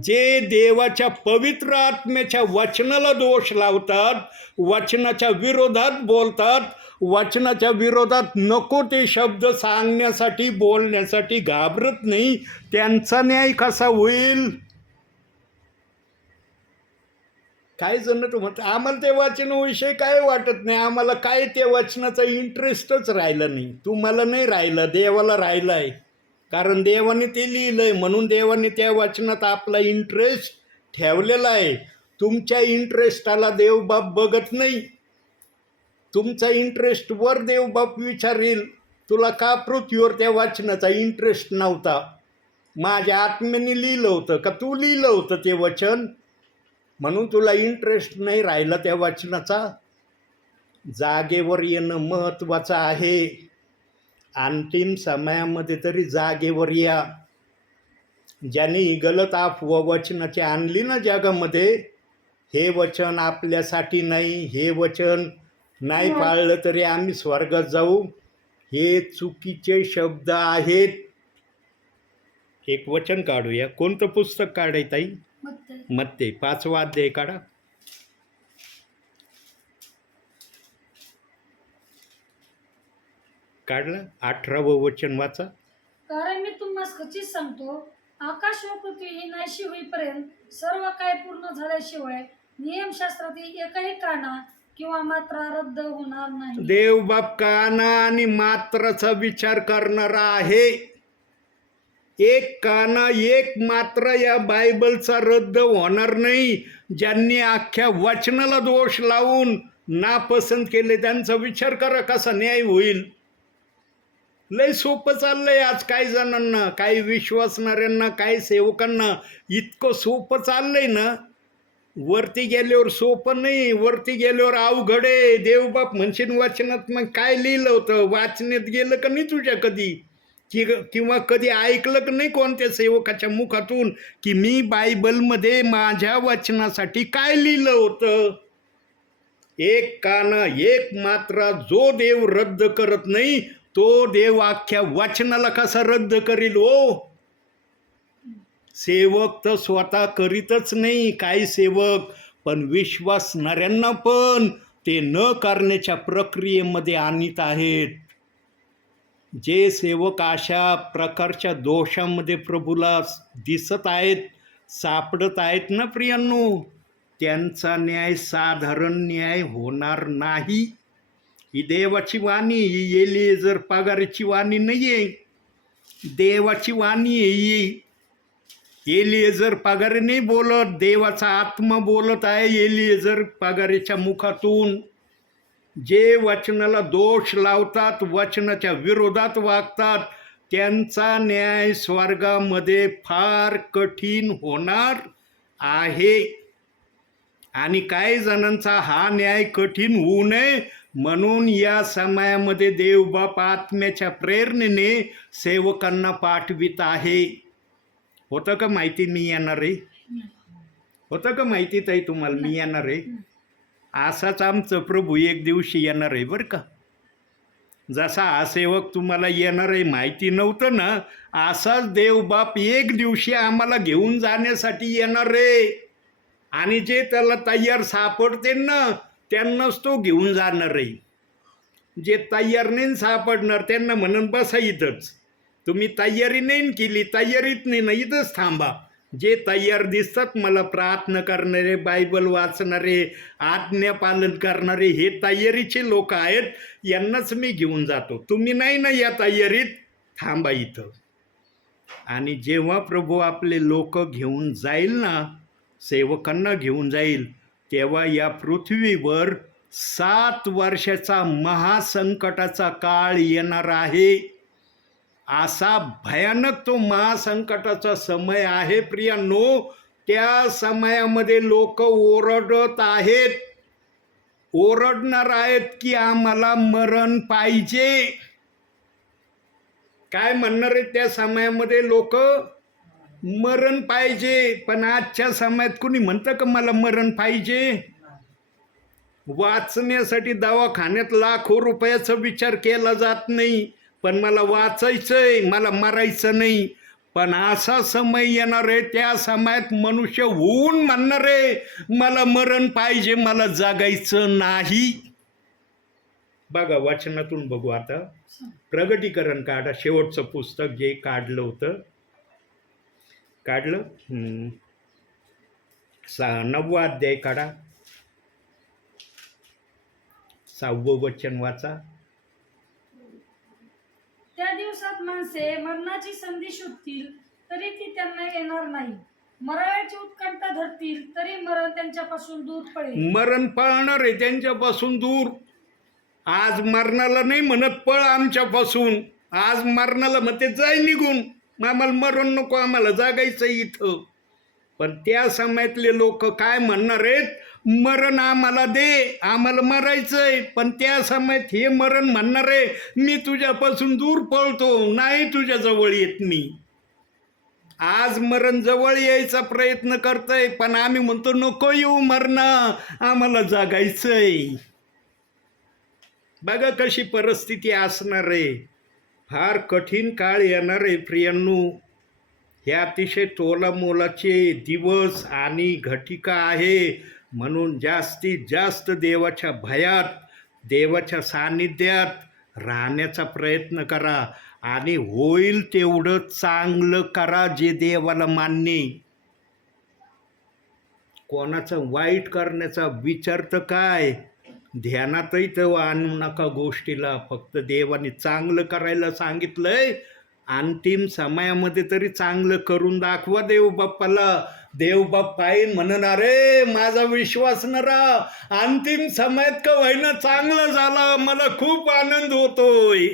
जे देवाच्या पवित्र आत्म्याच्या वचनाला दोष लावतात, वचनाच्या विरोधात बोलतात, वचनाच्या विरोधात नको ते शब्द सांगण्यासाठी बोलण्यासाठी घाबरत नाही, त्यांचा न्याय कसा होईल. काय जण तू म्हणतात आम्हाला ते वचनाविषयी काय वाटत नाही, आम्हाला काय ते वचनाचा इंटरेस्टच राहिला नाही. तुम्हाला नाही राहिलं, देवाला राहिलं आहे. कारण देवाने ते लिहिलं आहे म्हणून देवाने त्या वचनात आपला इंटरेस्ट ठेवलेला आहे. तुमच्या इंटरेस्टाला देवबाप बघत नाही. तुमचा इंटरेस्टवर देवबाप विचारील तुला का पृथ्वीवर त्या वचनाचा इंटरेस्ट नव्हता. माझ्या आत्म्याने लिहिलं होतं का तू लिहिलं होतं ते वचन म्हणून तुला इंटरेस्ट नाही राहिला त्या वचनाचा. जागेवर येणं महत्त्वाचं आहे. अंतिम समयामध्ये तरी जागेवर या. ज्यांनी गलत अफवा वचनाची आणली ना जगामध्ये, हे वचन आपल्यासाठी नाही, हे वचन नाही पाळलं तरी आम्ही स्वर्गात जाऊ, हे चुकीचे शब्द आहेत. एक वचन काढूया. कोणतं पुस्तक काढाय ताई? मत्ते 5वा अध्याय काढा. काढलं. 18वं वचन वाचा. कारण मी तुम्हाला खचित सांगतो, आकाश व पृथ्वी ही नाहीशी होईपर्यंत सर्व काही पूर्ण झाल्याशिवाय नियमशास्त्रातील एकही काना किंवा मात्रा रद्द होणार नाही. देवबाप काना आणि मात्राचा विचार करणारा आहे. एक काना एक मात्रा या बायबलचा रद्द होणार नाही. ज्यांनी अख्ख्या वचनाला दोष लावून नापसंत केले त्यांचा विचार करा कसा न्याय होईल. लय सोपं चाललंय आज काही जणांना, काही विश्वासणाऱ्यांना, काही सेवकांना इतकं सोपं चाललंय ना. वरती गेल्यावर सोपं नाही, वरती गेल्यावर अवघड आहे. देवबाप म्हणशील वचनात मग काय लिहिलं होतं, वाचण्यात गेलं का नाही तुझ्या कधी, किंवा कधी ऐकलं का नाही कोणत्या सेवकाच्या मुखातून की मी बायबलमध्ये माझ्या वचनासाठी काय लिहिलं होतं. एक काना एक मात्रा जो देव रद्द करत नाही तो देव अख्ख्या वचनाला कसा रद्द करील हो. सेवक तर स्वतः करीतच नाही, काही सेवक, पण विश्वासणाऱ्यांना पण ते न करण्याच्या प्रक्रियेमध्ये आणीत आहेत. जे सेवक अशा प्रकारच्या दोषांमध्ये प्रभूला दिसत आहेत, सापडत आहेत ना प्रियांनो, त्यांचा न्याय साधारण न्याय होणार नाही. ही देवाची वाणी, ही एलिएझर पगाराची वाणी नाही आहे, देवाची वाणी आहे ही. एलिएझर पगारे नाही बोलत, देवाचा आत्मा बोलत आहे एलिएझर पगारेच्या मुखातून. जे वचनाला दोष लावतात, वचनाच्या विरोधात वागतात, त्यांचा न्याय स्वर्गामध्ये फार कठीण होणार आहे. आणि काही जणांचा हा न्याय कठीण होऊ नये म्हणून या समयामध्ये देवबाप आत्म्याच्या प्रेरणेने सेवकांना पाठवित आहे. होतं का माहिती मी येणार आहे? होतं का माहिती ताई तुम्हाला मी येणार आहे? असाच आमचं प्रभू एक दिवशी येणार आहे बरं का. जसा हा सेवक तुम्हाला येणार आहे माहिती नव्हतं ना, असाच देवबाप एक दिवशी आम्हाला घेऊन जाण्यासाठी येणार आहे. आणि जे त्याला तयार सापडते ना त्यांनाच तो घेऊन जाणार आहे. जे तयार नाही सापडणार त्यांना म्हणून बसा इथंच, तुम्ही तयारी नाही केली, तयारीत नाही ना इथंच थांबा. जे तयार दिसतात मला प्रार्थना करणारे, बायबल वाचणारे, आज्ञा पालन करणारे, हे तयारीचे लोक आहेत, यांनाच मी घेऊन जातो. तुम्ही नाही ना या तयारीत, थांबा इथं. आणि जेव्हा प्रभू आपले लोक घेऊन जाईल ना, सेवकांना घेऊन जाईल, तेव्हा या पृथ्वीवर 7 वर्षाचा महासंकटाचा काळ येणार आहे. असा भयानक तो महासंकटाचा समय आहे प्रियांनो. त्या समयामध्ये लोक ओरडत आहेत, ओरडणार आहेत की आम्हाला मरण पाहिजे. काय म्हणणार आहेत त्या समयामध्ये लोक? मरण पाहिजे. पण आजच्या समयात कुणी म्हणतं का मला मरण पाहिजे? वाचण्यासाठी दवाखान्यात लाखो रुपयाचा विचार केला जात नाही, पण मला वाचायचंय, मला मरायचं नाही. पण असा समय येणार आहे, त्या समयात मनुष्य होऊन म्हणणार आहे मला मरण पाहिजे, मला जगायचं नाही. बघा वचनातून बघू आता. प्रगटीकरण काढा, शेवटचं पुस्तक जे काढलं होतं, काढलं 9वा अध्याय काढा, 6वं वचन वाचा. त्या दिवसात माणसे मरणाची संधी शोधतील तरी ती त्यांना येणार नाही. मरायची उत्कंठा धरतील तरी मरण त्यांच्यापासून दूर पडेल. मरण पळणार आहे त्यांच्यापासून दूर. आज मरणाला नाही म्हणत पळ आमच्यापासून, आज मरणाला म्हणते जाय निघून, आम्हाला मरण नको, आम्हाला जागायचं इथं. पण त्या समयातले लोक काय म्हणणार आहेत? मरण आम्हाला दे, आम्हाला मरायचंय. पण त्या समयात हे मरण म्हणणार आहे मी तुझ्यापासून दूर पळतो, नाही तुझ्या जवळ येत मी. आज मरण जवळ यायचा प्रयत्न करतंय, पण आम्ही म्हणतो नको येऊ मरण, आम्हाला जागायचंय. बघा कशी परिस्थिती असणार आहे. फार कठीण काळ येणार आहे प्रियांनो. हे अतिशय तोलामोलाचे दिवस आणि घटिका आहे. म्हणून जास्तीत जास्त देवाच्या भयात, देवाच्या सान्निध्यात राहण्याचा प्रयत्न करा आणि होईल तेवढं चांगलं करा जे देवाला मान्य. कोणाचं वाईट करण्याचा विचार तर काय ध्यानातही तर आणू नका गोष्टीला. फक्त देवाने चांगलं करायला सांगितलंय. अंतिम समयामध्ये तरी चांगलं करून दाखवा देव बाप्पाला. देव बाप्पा येईन म्हणणार रे माझा विश्वास न राहा, अंतिम समयात का व्हायना चांगलं झालं, मला खूप आनंद होतोय.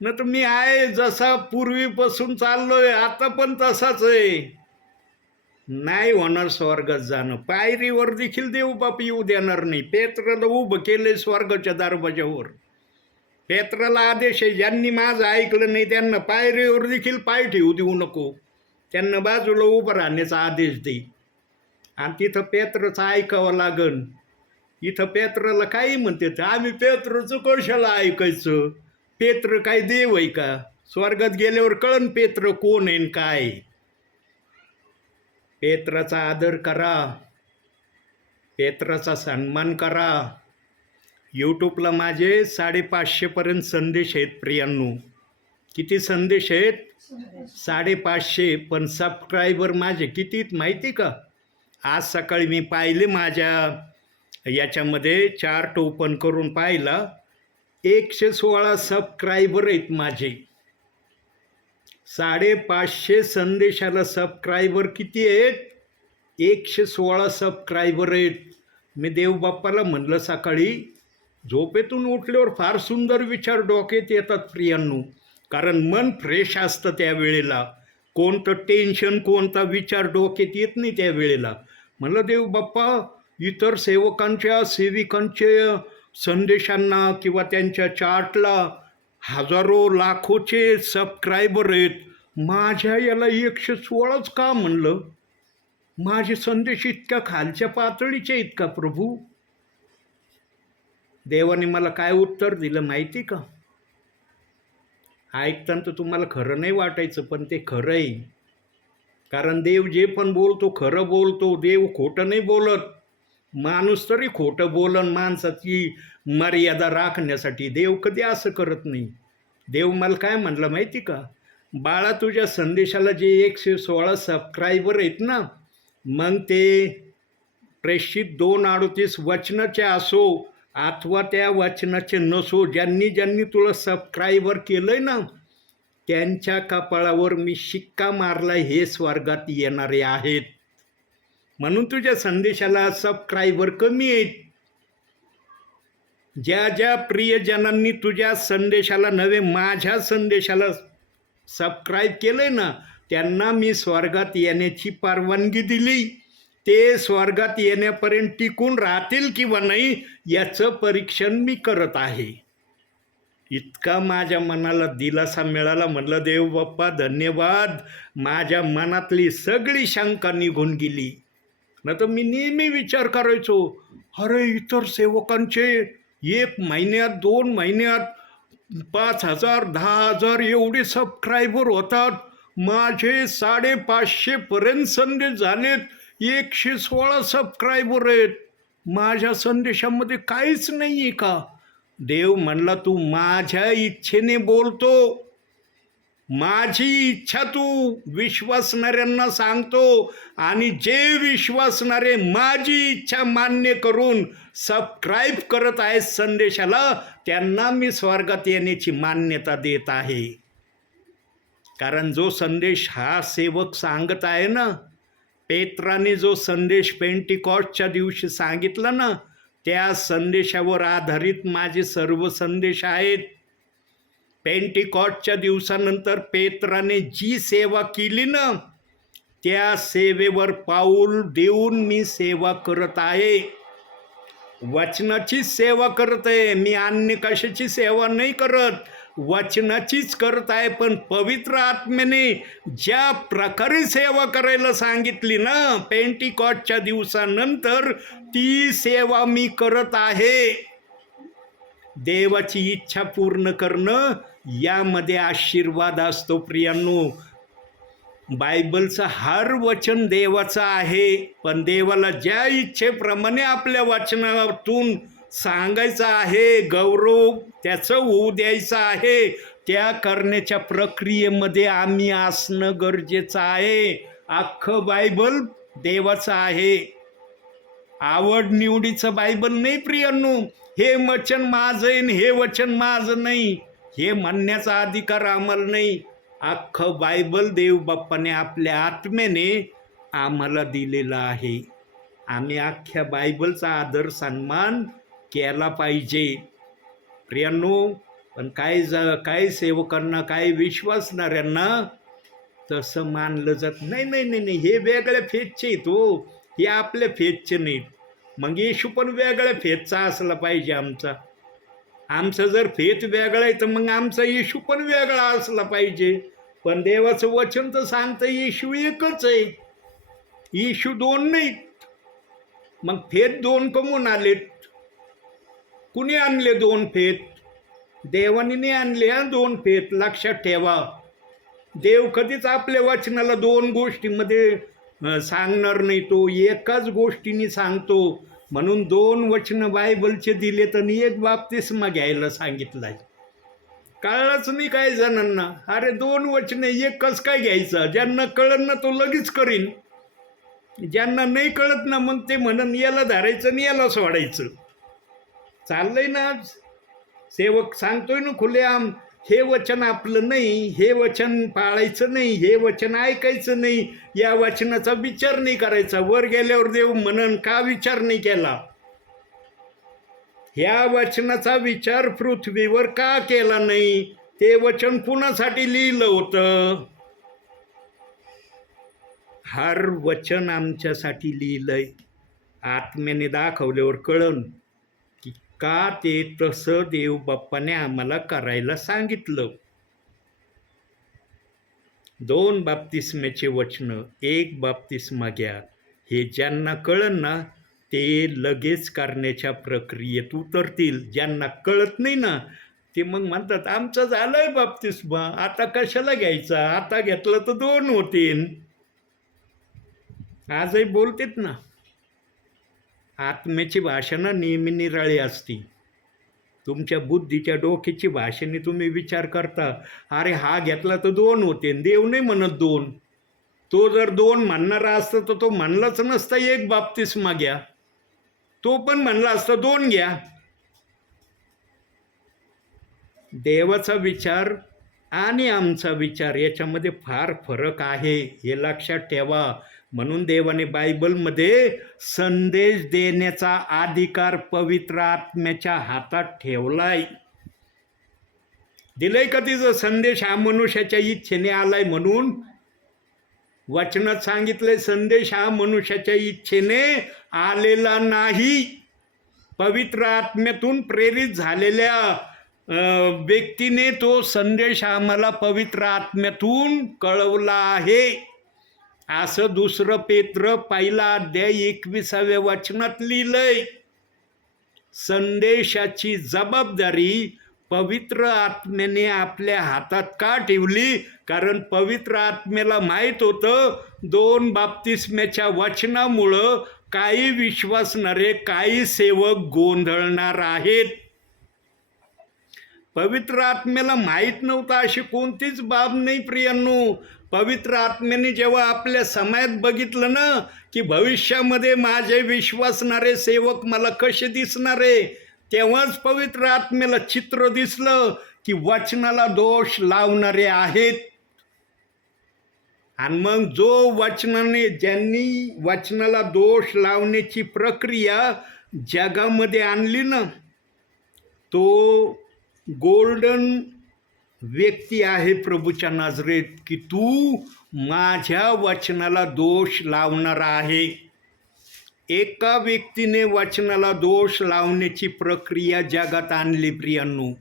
न तर मी आहे जसा पूर्वीपासून चाललोय आता पण तसाच आहे. नाही होणार स्वर्गात जाणं. पायरीवर देखील देवबाप येऊ देणार नाही. पेत्राला उभं केलंय स्वर्गाच्या दरवाजावर. पेत्राला आदेश आहे, ज्यांनी माझं ऐकलं नाही त्यांना पायरीवर देखील पाय ठेवू देऊ नको, त्यांना बाजूला उभं राहण्याचा आदेश दे. आणि तिथं पेत्रचं ऐकावं लागन. इथं पेत्राला काही म्हणते तर आम्ही पेत्रचं कशाला ऐकायचं? पेत्र काय देव आहे का? स्वर्गात गेल्यावर कळन पेत्र कोण आहे काय. पेत्राचा आदर करा, पेत्राचा सन्मान करा. यूट्यूबला माझे 550पर्यंत संदेश आहेत प्रियांनो. किती संदेश आहेत? 550. पण सबस्क्रायबर माझे किती माहिती का? आज सकाळी मी पाहिले माझ्या याच्यामध्ये चार्ट ओपन करून पाहिला, 116 सबस्क्रायबर आहेत माझे. 550 संदेशाला सबस्क्रायबर किती आहेत? 116 सबस्क्रायबर आहेत. मी देवबाप्पाला म्हणलं सकाळी झोपेतून उठल्यावर फार सुंदर विचार डोक्यात येतात प्रियांनो. कारण मन फ्रेश असतं त्यावेळेला. कोणतं टेन्शन, कोणता विचार डोक्यात येत नाही त्यावेळेला. म्हणलं देवबाप्पा इतर सेवकांच्या, सेविकांच्या संदेशांना किंवा त्यांच्या चार्टला हजारो लाखोचे सबस्क्रायबर आहेत, माझ्या याला 116च का म्हणलं? माझे संदेश इतक्या खालच्या पातळीचे आहेत का प्रभू? देवाने मला काय उत्तर दिलं माहिती का? ऐकताना तर तुम्हाला खरं नाही वाटायचं, पण ते खरं आहे. कारण देव जे पण बोलतो खरं बोलतो. देव खोटं नाही बोलत. माणूस तरी खोटं बोलन माणसाची मर्यादा राखण्यासाठी. देव कधी असं करत नाही. देव मला काय म्हणलं माहिती का? बाळा तुझ्या संदेशाला जे 116 सबस्क्रायबर आहेत ना, मग ते प्रेषित 2:38 वचनाचे असो अथवा त्या वचनाचे नसो, ज्यांनी ज्यांनी तुला सबस्क्रायबर केलं आहे ना, त्यांच्या कपाळावर मी शिक्का मारला, हे स्वर्गात येणारे आहेत. म्हणून तुझ्या संदेशाला सबस्क्रायबर कमी आहेत. ज्या ज्या प्रियजनांनी तुझ्या संदेशाला नव्हे माझ्या संदेशाला सबस्क्राईब केलंय ना, त्यांना मी स्वर्गात येण्याची परवानगी दिली. ते स्वर्गात येण्यापर्यंत टिकून राहतील किंवा नाही याचं परीक्षण मी करत आहे. इतका माझ्या मनाला दिलासा मिळाला. म्हणलं देव बाप्पा धन्यवाद, माझ्या मनातली सगळी शंका निघून गेली. नाही तर मी नेहमी विचार करायचो, अरे इतर सेवकांचे 1 महिन्यात 2 महिन्यात 5,000 10,000 एवढे सबस्क्रायबर होतात. माझे 550 पर्यंत संदेश झालेत, 116 सबस्क्रायबर आहेत. माझ्या संदेशामध्ये काहीच नाही आहे का? देव म्हणला तू माझ्या इच्छेने बोलतो, माझी इच्छा तू विश्वासणाऱ्यांना सांगतो, आणि जे विश्वासणारे माझी इच्छा मान्य करून सबस्क्राईब करत आहेत संदेशाला, त्यांना मी स्वर्गात येण्याची मान्यता देत आहे. कारण जो संदेश हा सेवक सांगत आहे ना, पेत्राने जो संदेश पेंटिकॉस्टच्या दिवशी सांगितला ना, त्या संदेशावर आधारित माझे सर्व संदेश आहेत. पेंटिकॉस्टच्या दिवसानंतर पेत्राने जी सेवा केली ना, त्या सेवेवर पाऊल देऊन मी सेवा करत आहे. वचनाचीच सेवा करत आहे मी, अन्य कशाची सेवा नाही करत, वचनाचीच करत आहे. पण पवित्र आत्म्याने ज्या प्रकारे सेवा करायला सांगितली ना पेंटिकॉस्टच्या दिवसानंतर, ती सेवा मी करत आहे. देवाची इच्छा पूर्ण करणं यामध्ये आशीर्वाद असतो. प्रियांनो, बायबलचं हर वचन देवाचं आहे, पण देवाला ज्या इच्छेप्रमाणे आपल्या वचनातून सांगायचं आहे, गौरव त्याचं होऊ द्यायचं आहे, त्या करण्याच्या प्रक्रियेमध्ये आम्ही असणं गरजेचं आहे. अख्खं बायबल देवाचं आहे, आवड निवडीचं बायबल नाही. प्रियांनो, हे वचन माझं आहे, हे वचन माझं नाही, हे म्हणण्याचा अधिकार आम्हाला नाही. अख्खं बायबल देव बाप्पाने आपल्या आत्म्याने आम्हाला दिलेलं आहे. आम्ही अख्ख्या बायबलचा आदर सन्मान केला पाहिजे. प्रियांनो, पण काय सेवकांना, काय विश्वासणाऱ्यांना तसं मानलं जात नाही. नाही नाही नाही, हे वेगळ्या फेजचे आहेत हो, हे आपल्या फेजचे नाहीत. मग येशू पण वेगळ्या फेजचा असला पाहिजे. आमचं जर फेज वेगळा आहे तर मग आमचा येशू पण वेगळा असला पाहिजे. पण देवाचं वचन तर सांगतं येशू एकच आहे, येशू 2 नाहीत. मग फेज 2 कमून आलेत? कुणी आणले 2 फेज? देवाने नाही आणले 2 फेज. लक्षात ठेवा, देव कधीच आपल्या वचनाला 2 गोष्टींमध्ये सांगणार नाही, तो एकाच गोष्टीने सांगतो. म्हणून 2 वचनं बायबलचे दिले तर 1 बाप्तिस्मा घ्यायला सांगितलं आहे. कळलंच नाही काय जणांना, अरे 2 वचनं एकच काय घ्यायचं? ज्यांना कळन ना तो लगेच करीन, ज्यांना नाही कळत ना मग ते म्हणन याला धरायचं आणि याला सोडायचं. चाललंय ना आज. सेवक सांगतोय ना खुलेआम, हे वचन आपलं नाही, हे वचन पाळायचं नाही, हे वचन ऐकायचं नाही, या वचनाचा विचार नाही करायचा. वर गेल्यावर देव म्हणन का विचार नाही केला? ह्या वचनाचा विचार पृथ्वीवर का केला नाही? ते वचन कुणासाठी लिहिलं होतं? हर वचन आमच्यासाठी लिहिलंय. आत्म्याने दाखवल्यावर कळन की का ते तसं देव बाप्पाने आम्हाला करायला सांगितलं. 2 बाप्तिस्म्याचे वचनं, 1 बाप्तिस्मा घ्या, हे ज्यांना कळन ना ते लगेच करण्याच्या प्रक्रियेत उतरतील. ज्यांना कळत नाही ना ते मग म्हणतात आमचं झालंय बाप्तिस्मा, आता कशाला घ्यायचा, आता घेतलं तर 2 होतील. आजही बोलतेत ना, आत्म्याची भाषा ना नेहमी निराळी असती. तुमच्या बुद्धीच्या डोक्याची भाषेने तुम्ही विचार करता, अरे हा घेतला तर 2 होते, देव नाही म्हणत 2. तो जर 2 म्हणणारा असता तर तो म्हणलाच नसता 1 बाप्तिस्मा घ्या, तो पण म्हणला असता 2 घ्या. देवाचा विचार आणि आमचा विचार याच्यामध्ये फार फरक आहे, हे लक्षात ठेवा. म्हणून देवाने बायबलमध्ये संदेश देण्याचा अधिकार पवित्र आत्म्याच्या हातात ठेवलाय. दिलंय का तिचा संदेश हा मनुष्याच्या इच्छेने आलाय म्हणून? वचनात सांगितलंय संदेश हा मनुष्याच्या इच्छेने आलेला नाही. पवित्र आत्म्यातून प्रेरित झालेल्या व्यक्तीने तो संदेश आम्हाला पवित्र आत्म्यातून कळवला आहे. असं 2 पेत्र 1:21 वचनात लिहिलंय. संदेशाची जबाबदारी पवित्र आत्म्याने आपल्या हातात का ठेवली? कारण पवित्र आत्म्याला माहीत होतं 2 बाप्तिस्म्याच्या वचनामुळं काही विश्वासणारे काही सेवक गोंधळणार आहेत. पवित्र आत्म्याला माहीत नव्हतं अशी कोणतीच बाब नाही प्रियांनो. पवित्र आत्म्याने जेव्हा आपल्या समाजात बघितलं ना की भविष्यामध्ये माझे विश्वासणारे सेवक मला कसे दिसणारे, तेव्हाच पवित्र आत्म्याला चित्र दिसलं की वचनाला दोष लावणारे आहेत. आणि मग ज्यांनी वचनाला दोष लावण्याची प्रक्रिया जगामध्ये आणली ना, तो गोल्डन व्यक्ती आहे प्रभूच्या नजरेत की तू माझ्या वचनाला दोष लावणार आहे. एका व्यक्तीने वचनाला दोष लावण्याची प्रक्रिया जगात आणली प्रियांनो.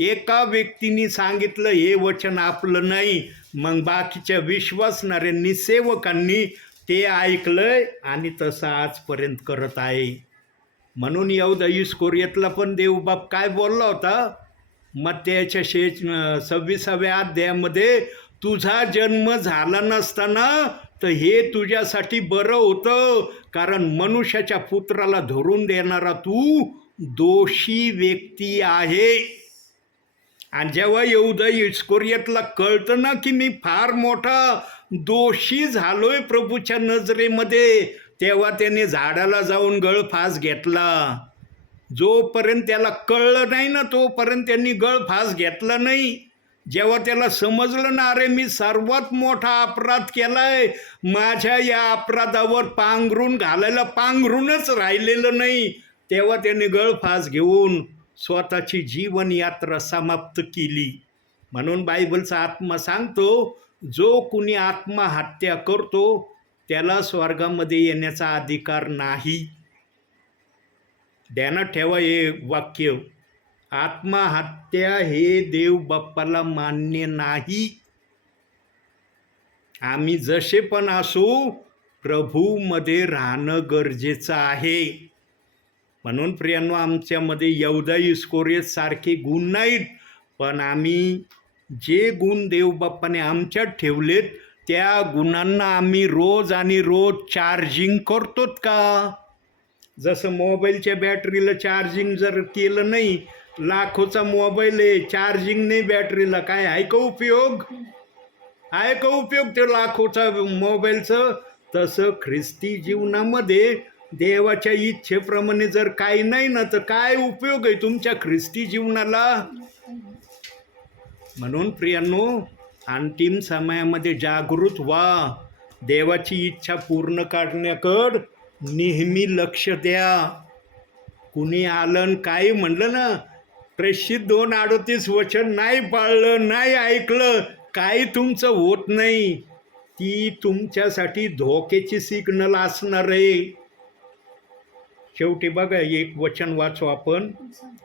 एका व्यक्तीने सांगितलं हे वचन आपलं नाही, मग बाकीच्या विश्वासणाऱ्यांनी सेवकांनी ते ऐकलंय आणि तसं आजपर्यंत करत आहे. म्हणून यहूदा इस्करियोतला पण देवबाप काय बोलला होता? मत्थ्याच्या 26व्या अध्यायामध्ये तुझा जन्म झाला नसताना तर हे तुझ्यासाठी बरं होतं, कारण मनुष्याच्या पुत्राला धरून देणारा तू दोषी व्यक्ती आहे. आणि जेव्हा यहूदा इस्करियोतला कळतं ना की मी फार मोठा दोषी झालोय प्रभूच्या नजरेमध्ये, तेव्हा त्याने झाडाला जाऊन गळफास घेतला. जोपर्यंत त्याला कळलं नाही ना तोपर्यंत त्यांनी गळफास घेतला नाही. जेव्हा त्याला समजलं ना अरे मी सर्वात मोठा अपराध केलाय, माझ्या या अपराधावर पांघरून घालायला पांघरूनच राहिलेलं नाही, तेव्हा त्याने गळफास घेऊन स्वतःची जीवन यात्रा समाप्त केली. म्हणून बायबलचा आत्मा सांगतो जो कुणी आत्महत्या करतो त्याला स्वर्गामध्ये येण्याचा अधिकार नाही. ध्यानात ठेवा हे वाक्य. आत्महत्या हे देव बाप्पाला मान्य नाही. आम्ही जसे पण असू प्रभूमध्ये राहणं गरजेचं आहे. म्हणून प्रियांनो आमच्यामध्ये यहूदा इस्करियोत सारखे गुण नाहीत, पण आम्ही जे गुण देव बाप्पाने आमच्यात ठेवलेत त्या गुणांना आम्ही रोज आणि रोज चार्जिंग करतोत का? जसं मोबाईलच्या बॅटरीला चार्जिंग जर केलं नाही, लाखोचा मोबाईल आहे चार्जिंग नाही बॅटरीला, काय आहे का उपयोग? आहे का उपयोग ते लाखोचा मोबाईलचं? तसं ख्रिस्ती जीवनामध्ये देवाच्या इच्छेप्रमाणे जर काही नाही ना तर काय उपयोग आहे तुमच्या ख्रिस्ती जीवनाला? म्हणून प्रियांनो अंतिम समयामध्ये जागृत व्हा. देवाची इच्छा पूर्ण करण्याकडं नेहमी लक्ष द्या. कुणी आलं काही म्हणलं ना, प्रेषित 2:38 वचन नाही पाळलं नाही ऐकलं, काही तुमचं होत नाही. ती तुमच्यासाठी धोक्याची सिग्नल असणार आहे. शेवटी बघा एक वचन वाचू आपण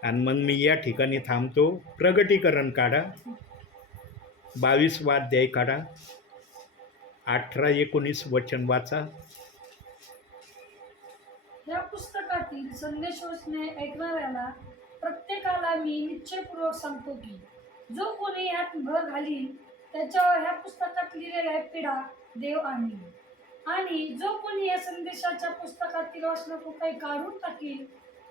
आणि मग मी या ठिकाणी थांबतो. प्रगटीकरण काढा, 22वा अध्याय काढा, 18-19 वचन वाचा. या पुस्तकातील संदेश ऐकणाऱ्याला प्रत्येकाला मी निश्चयपूर्वक सांगतो की जो कोणी यात भर घालील त्याच्यावर ह्या पुस्तकात लिहिलेल्या पिढा देव आणील, आणि जो कोणी या संदेशाच्या पुस्तकातील वचनातून काही काढून टाकील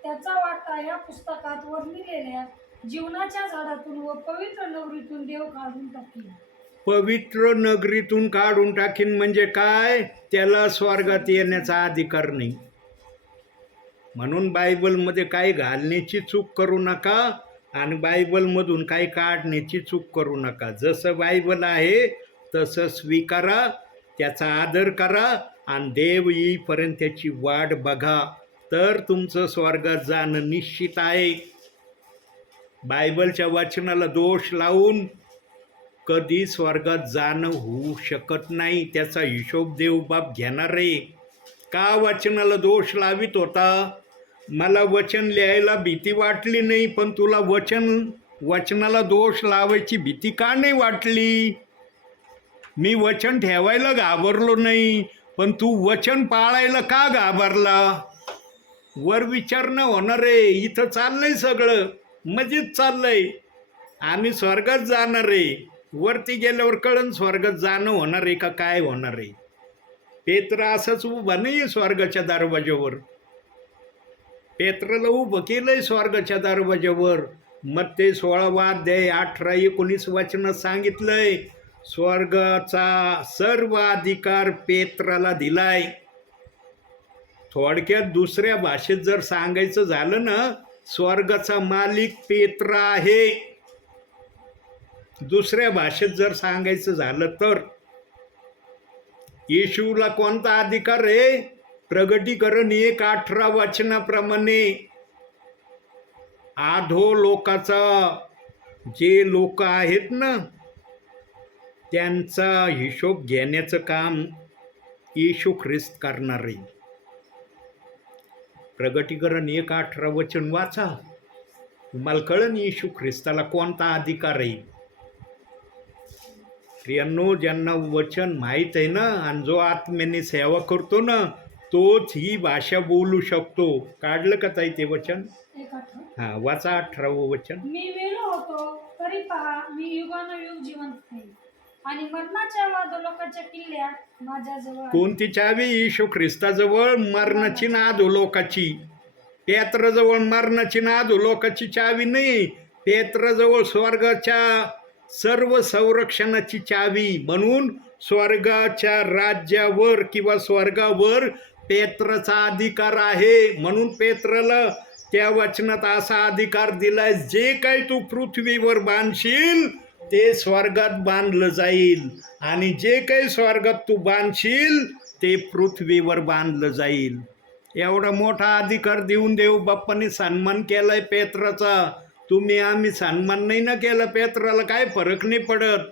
त्याचा वाटा या पुस्तकात वर्णिलेल्या जीवनाच्या झाडातून व पवित्र नगरीतून देव काढून टाकील. पवित्र नगरीतून काढून टाकीन म्हणजे काय? त्याला स्वर्गात येण्याचा अधिकार नाही. म्हणून बायबलमध्ये काही घालण्याची चूक करू नका आणि बायबलमधून काही काढण्याची चूक करू नका. जसं बायबल आहे तसं स्वीकारा. त्याचा आदर करा आणि देव येईपर्यंत त्याची वाट बघा, तर तुमचं स्वर्गात जाणं निश्चित आहे. बायबलच्या वचनाला दोष लावून कधी स्वर्गात जाणं होऊ शकत नाही. त्याचा हिशोब देवबाप घेणार आहे. का वचनाला दोष लावित होता? मला वचन लिहायला भीती वाटली नाही, पण तुला वचनाला दोष लावायची भीती का नाही वाटली? मी वचन ठेवायला घाबरलो नाही, पण तू वचन पाळायला का घाबरला? वर विचारणं होणार आहे. इथं चाललंय सगळं मजेत चाललंय. आम्ही स्वर्गात जाणार आहे. वरती गेल्यावर कळण स्वर्गात जाणं होणार आहे का काय होणार आहे. पेत्र असंच उभं नाही स्वर्गाच्या दरवाज्यावर. पेत्राला उभं केलंय स्वर्गाच्या दरवाज्यावर. मत्ते 16 अध्याय 18-19 वचनात सांगितलंय स्वर्गाचा सर्व अधिकार पेत्राला दिलाय. थोडक्यात दुसऱ्या भाषेत जर सांगायचं झालं ना, स्वर्गाचा मालिक पेत्र आहे. दुसऱ्या भाषेत जर सांगायचं झालं तर येशूला कोणता अधिकार आहे? प्रगटीकरण 1:18 वचनाप्रमाणे आधो लोकाचा, जे लोक आहेत ना त्यांचा हिशोब घेण्याचं काम येशू ख्रिस्त करणार आहे. प्रगटीकरण 1:18 वचन वाचा, तुम्हाला कळन येशू ख्रिस्ताला कोणता अधिकार आहे. प्रियांनो, ज्यांना वचन माहीत आहे ना आणि जो आत्म्याने सेवा करतो ना, तोच ही भाषा बोलू शकतो. काढलं का ताई ते वचन? 1:18. हां, वाचा 18वं वचन. मी वेलो होतो तरी पहा मी युगानुयुग जिवंत आहे आणि मरणाच्या वादलोकाच्या किल्ल्यात माझ्याजवळ आहे. कोणती चावी? येशू ख्रिस्ताजवळ मरणाची ना अधोलोकाची. पेत्राजवळ मरणाची ना अधोलोकाची चावी नाही. पेत्राजवळ स्वर्गाच्या सर्व संरक्षणाची चावी. म्हणून स्वर्गाच्या राज्यावर किंवा स्वर्गावर पेत्राचा अधिकार आहे. म्हणून पेत्राला त्या वचनात असा अधिकार दिलाय, जे काही तू पृथ्वीवर बांधशील ते स्वर्गात बांधलं जाईल आणि जे काही स्वर्गात तू बांधशील ते पृथ्वीवर बांधलं जाईल. एवढा मोठा अधिकार देऊन देव बाप्पाने सन्मान केलाय पेत्राचा. तुम्ही आम्ही सन्मान नाही ना केला पेत्राला, काय फरक नाही पडत.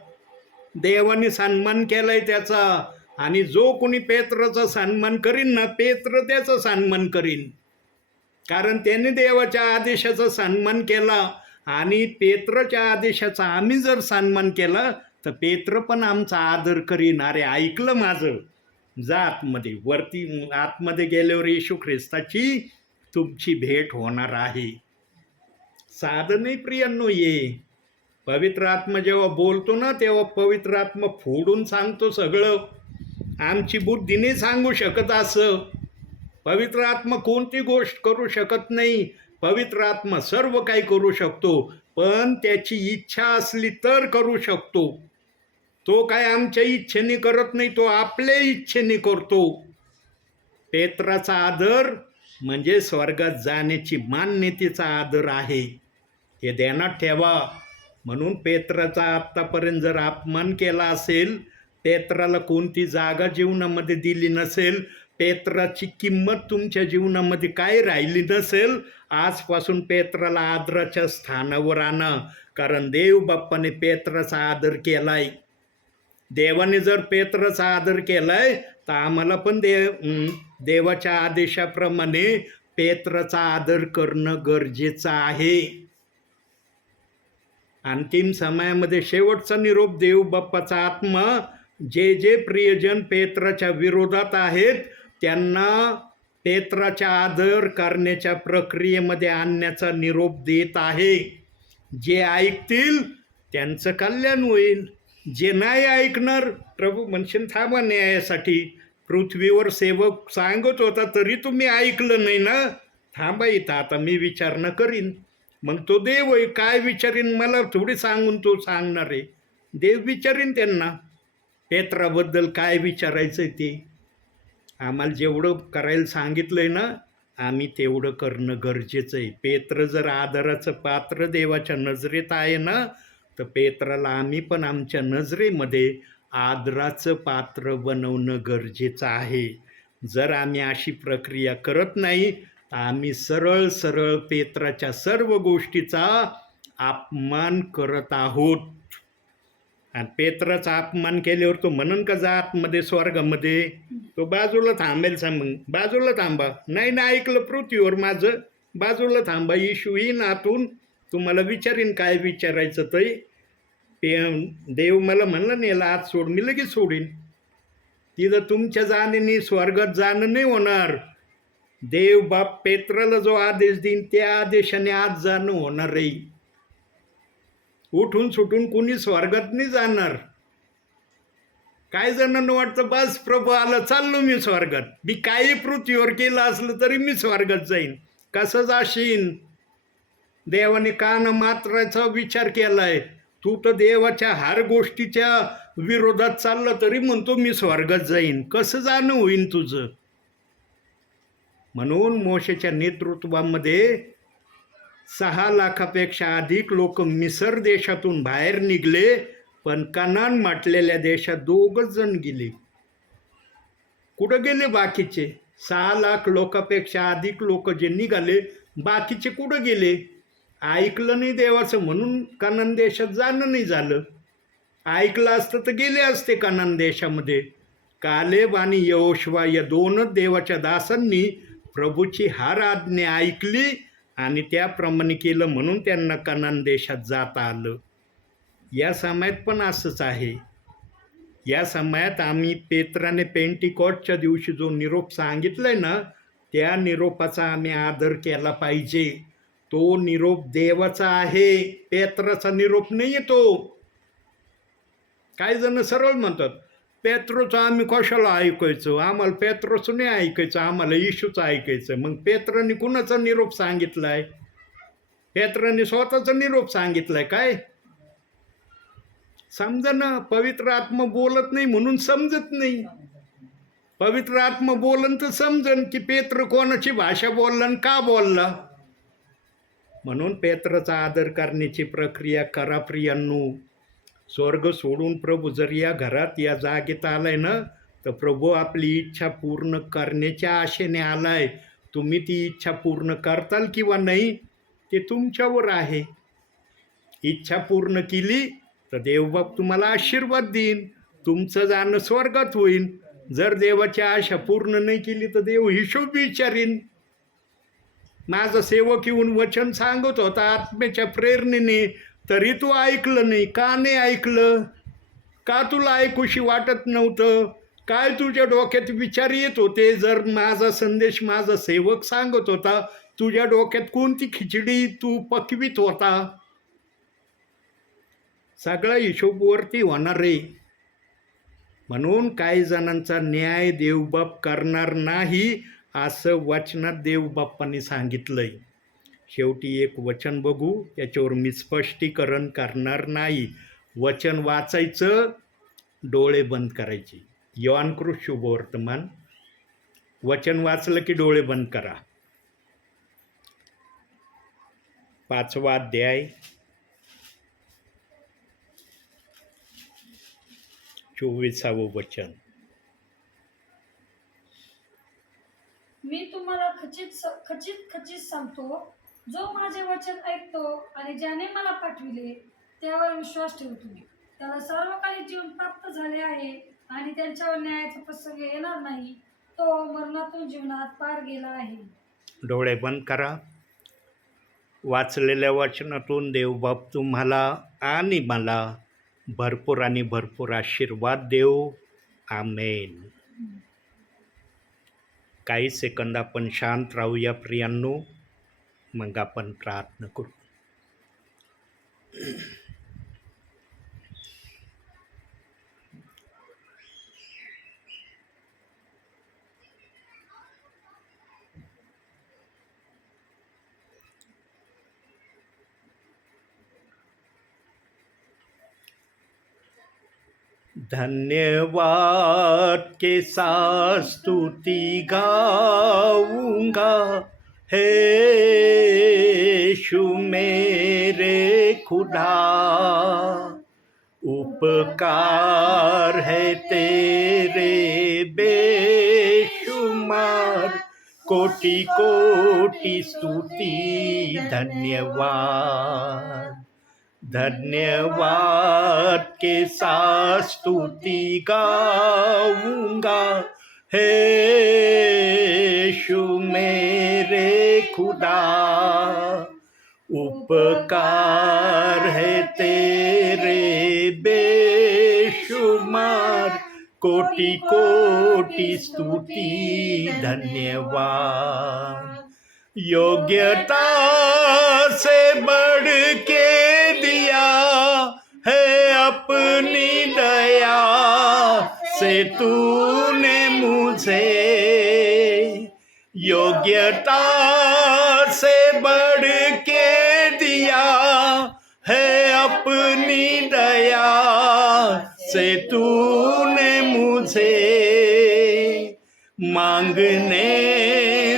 देवाने सन्मान केलाय त्याचा. आणि जो कोणी पेत्राचा सन्मान करीन ना, पेत्र त्याचा सन्मान करीन. कारण त्याने देवाच्या आदेशाचा सन्मान केला आणि पेत्राच्या आदेशाचा आम्ही जर सन्मान केला तर पेत्र पण आमचा आदर करीन. अरे ऐकलं माझं? जा आतमध्ये. वरती आतमध्ये गेल्यावर येशू ख्रिस्ताची तुमची भेट होणार आहे. साधं नाही प्रियांनो. ये पवित्र आत्मा जेव्हा बोलतो ना, तेव्हा पवित्र आत्मा फोडून सांगतो सगळं. आमची बुद्धीने सांगू शकत असं. पवित्र आत्मा कोणती गोष्ट करू शकत नाही. पवित्र आत्मा सर्व काही करू शकतो, पण त्याची इच्छा असली तर करू शकतो. तो काय आमच्या इच्छेने करत नाही, तो आपल्या इच्छेने करतो. पेत्राचा आदर म्हणजे स्वर्गात जाण्याची मान्यतेचा आदर आहे. हे ध्यानात ठेवा. म्हणून पेत्राचा आत्तापर्यंत जर अपमान केला असेल, पेत्राला कोणती जागा जीवनामध्ये दिली नसेल, पेत्राची किंमत तुमच्या जीवनामध्ये काय राहिली नसेल, आजपासून पेत्राला आदराच्या स्थानावर आणा. कारण देव बाप्पाने पेत्राचा आदर केलाय. देवाने जर पेत्राचा आदर केलाय तर आम्हाला पण देवाच्या आदेशाप्रमाणे पेत्राचा आदर करणं गरजेचं आहे. अंतिम समयामध्ये शेवटचा निरोप देव बाप्पाचा आत्मा जे जे प्रियजन पेत्राच्या विरोधात आहेत त्यांना पेत्राचा आदर करण्याच्या प्रक्रियेमध्ये आणण्याचा निरोप देत आहे. जे ऐकतील त्यांचं कल्याण होईल. जे नाही ऐकणार, प्रभू म्हणशील थांबा न्यायासाठी. पृथ्वीवर सेवक सांगत होता तरी तुम्ही ऐकलं नाही ना, थांबा इथं, आता मी विचारणा करीन. मग तो देव आहे, काय विचारीन मला थोडी सांगून तो सांगणार आहे. देव विचारीन त्यांना पेत्राबद्दल काय विचारायचं आहे ते. आम्हाला जेवढं करायला सांगितलं आहे ना, आम्ही तेवढं करणं गरजेचं आहे. पेत्र जर आदराचं पात्र देवाच्या नजरेत आहे ना, तर पेत्राला आम्ही पण आमच्या नजरेमध्ये आदराचं पात्र बनवणं गरजेचं आहे. जर आम्ही अशी प्रक्रिया करत नाही तर आम्ही सरळ सरळ पेत्राच्या सर्व गोष्टीचा अपमान करत आहोत. आणि पेत्राचा अपमान केल्यावर तो म्हणन का जा आतमध्ये स्वर्गामध्ये? तो बाजूला थांबेल मग बाजूला थांबा. नाही ना ऐकलं पृथ्वीवर माझं, बाजूला थांबा. येशू येईन आतून, तुम्हाला विचारीन काय विचारायचं ते. देव मला म्हणलं नाही याला आत सोड, मी लगेच सोडीन. तिथं तुमच्या जाणीने स्वर्गात जाणं नाही होणार. देव बाप पेत्राला जो आदेश देईन त्या आदेशाने आत जाणं होणार आहे. उठून सुटून कुणी स्वर्गात नाही जाणार. काय जणांना वाटतं बस प्रभू आलं चाललो मी स्वर्गात, मी काही पृथ्वीवर केलं असलं तरी मी स्वर्गात जाईन. कसं जाशीन? देवाने कान मात्राचा विचार केलाय. तू तर देवाच्या हर गोष्टीच्या विरोधात चाललं तरी म्हणतो मी स्वर्गात जाईन. कसं जाणं होईन तुझं? म्हणून मोशेच्या नेतृत्वामध्ये 6 लाखापेक्षा अधिक लोक मिसर देशातून बाहेर निघले, पण कनान म्हटलेल्या देशात 2 जण गेले. कुठं गेले बाकीचे? 6 लाख लोकांपेक्षा अधिक लोक जे निघाले, बाकीचे कुठं गेले? ऐकलं नाही देवाचं म्हणून कनान देशात जाणं नाही झालं. ऐकलं असतं तर गेले असते कनान देशामध्ये. कालेब आणि यहोशुवा या 2च देवाच्या दासांनी प्रभूची हर आज्ञा ऐकली आणि त्याप्रमाणे केलं, म्हणून त्यांना कनान देशात जाता आलं. या समयात पण असंच आहे. या समयात आम्ही पेत्राने पेंटिकॉस्टच्या दिवशी जो निरोप सांगितलाय ना, त्या निरोपाचा आम्ही आदर केला पाहिजे. तो निरोप देवाचा आहे, पेत्राचा निरोप नाही आहे तो. काही जण सरळ म्हणतात पेत्रोचं आम्ही कशाला ऐकायचं, आम्हाला पेत्रोचं नाही ऐकायचं, आम्हाला येशूचं ऐकायचं. मग पेत्राने कुणाचा निरोप सांगितलाय? पेत्राने स्वतःचा निरोप सांगितलाय काय? समजा ना, पवित्र आत्मा बोलत नाही म्हणून समजत नाही. पवित्र आत्मा बोलन तर समजन की पेत्र कोणाची भाषा बोलला आणि का बोलला. म्हणून पेत्राचा आदर करण्याची प्रक्रिया करा प्रियांनो. स्वर्ग सोडून प्रभू जर या घरात या जागेत आलाय ना, तर प्रभू आपली इच्छा पूर्ण करण्याच्या आशेने आलाय. तुम्ही ती इच्छा पूर्ण करताल किंवा नाही ते तुमच्यावर आहे. इच्छा पूर्ण केली तर देवबाप तुम्हाला आशीर्वाद देईन, तुमचं जाणं स्वर्गात होईल. जर देवाची आशा पूर्ण नाही केली तर देव हिशोब विचारीन. माझा सेवक येऊन वचन सांगत होता आत्म्याच्या प्रेरणेने, तरी तू ऐकलं नाही. का नाही ऐकलं? का तुला ऐकूशी वाटत नव्हतं? काय तुझ्या डोक्यात विचार येत होते? जर माझा संदेश माझा सेवक सांगत होता, तुझ्या डोक्यात कोणती खिचडी तू पकवीत होता? सगळा हिशोबवरती होणार रे. म्हणून काही जणांचा न्याय देवबाप करणार नाही असं वचनात देवबाप्पांनी सांगितलंय. शेवटी एक वचन बघू, त्याच्यावर मी स्पष्टीकरण करणार नाही. वचन वाचायचं, डोळे बंद करायचे. योहानकृत शुभवर्तमान वचन वाचलं की डोळे बंद करा. 5वा अध्याय 24वं वचन. मी तुम्हाला खचित सांगतो, जो माझे वचन ऐकतो आणि ज्याने मला पाठविले त्यावर विश्वास ठेवतो, त्याला सर्व काही जीवन प्राप्त झाले आहे आणि त्यांच्यावर न्यायाचा प्रसंग येणार नाही. तो मरणातून जीवनात पार गेला आहे. डोळे बंद करा. वाचलेल्या वचनातून देवबाप तुम्हाला आणि मला भरपूर आणि भरपूर आशीर्वाद देव. आमेन. काही सेकंद आपण शांत राहूया प्रियांनो, मग आपण प्रार्थना करू. धन्यवाद के साथ स्तुति गाऊंगा, हे यीशु मेरे खुदा. उपकार है तेरे बेशुमार, कोटि कोटि स्तुति धन्यवाद। धन्यवाद के साथ स्तुति गाऊंगा, हे यीशु मेरे खुदा। उपकार है तेरे बेशुमार, कोटि कोटि स्तुति धन्यवाद। योग्यता से बढ़ के दिया है अपनी दया से तूने मुझे, योग्यता से बढ़ के दिया है अपनी दया से तूने मुझे। मांगने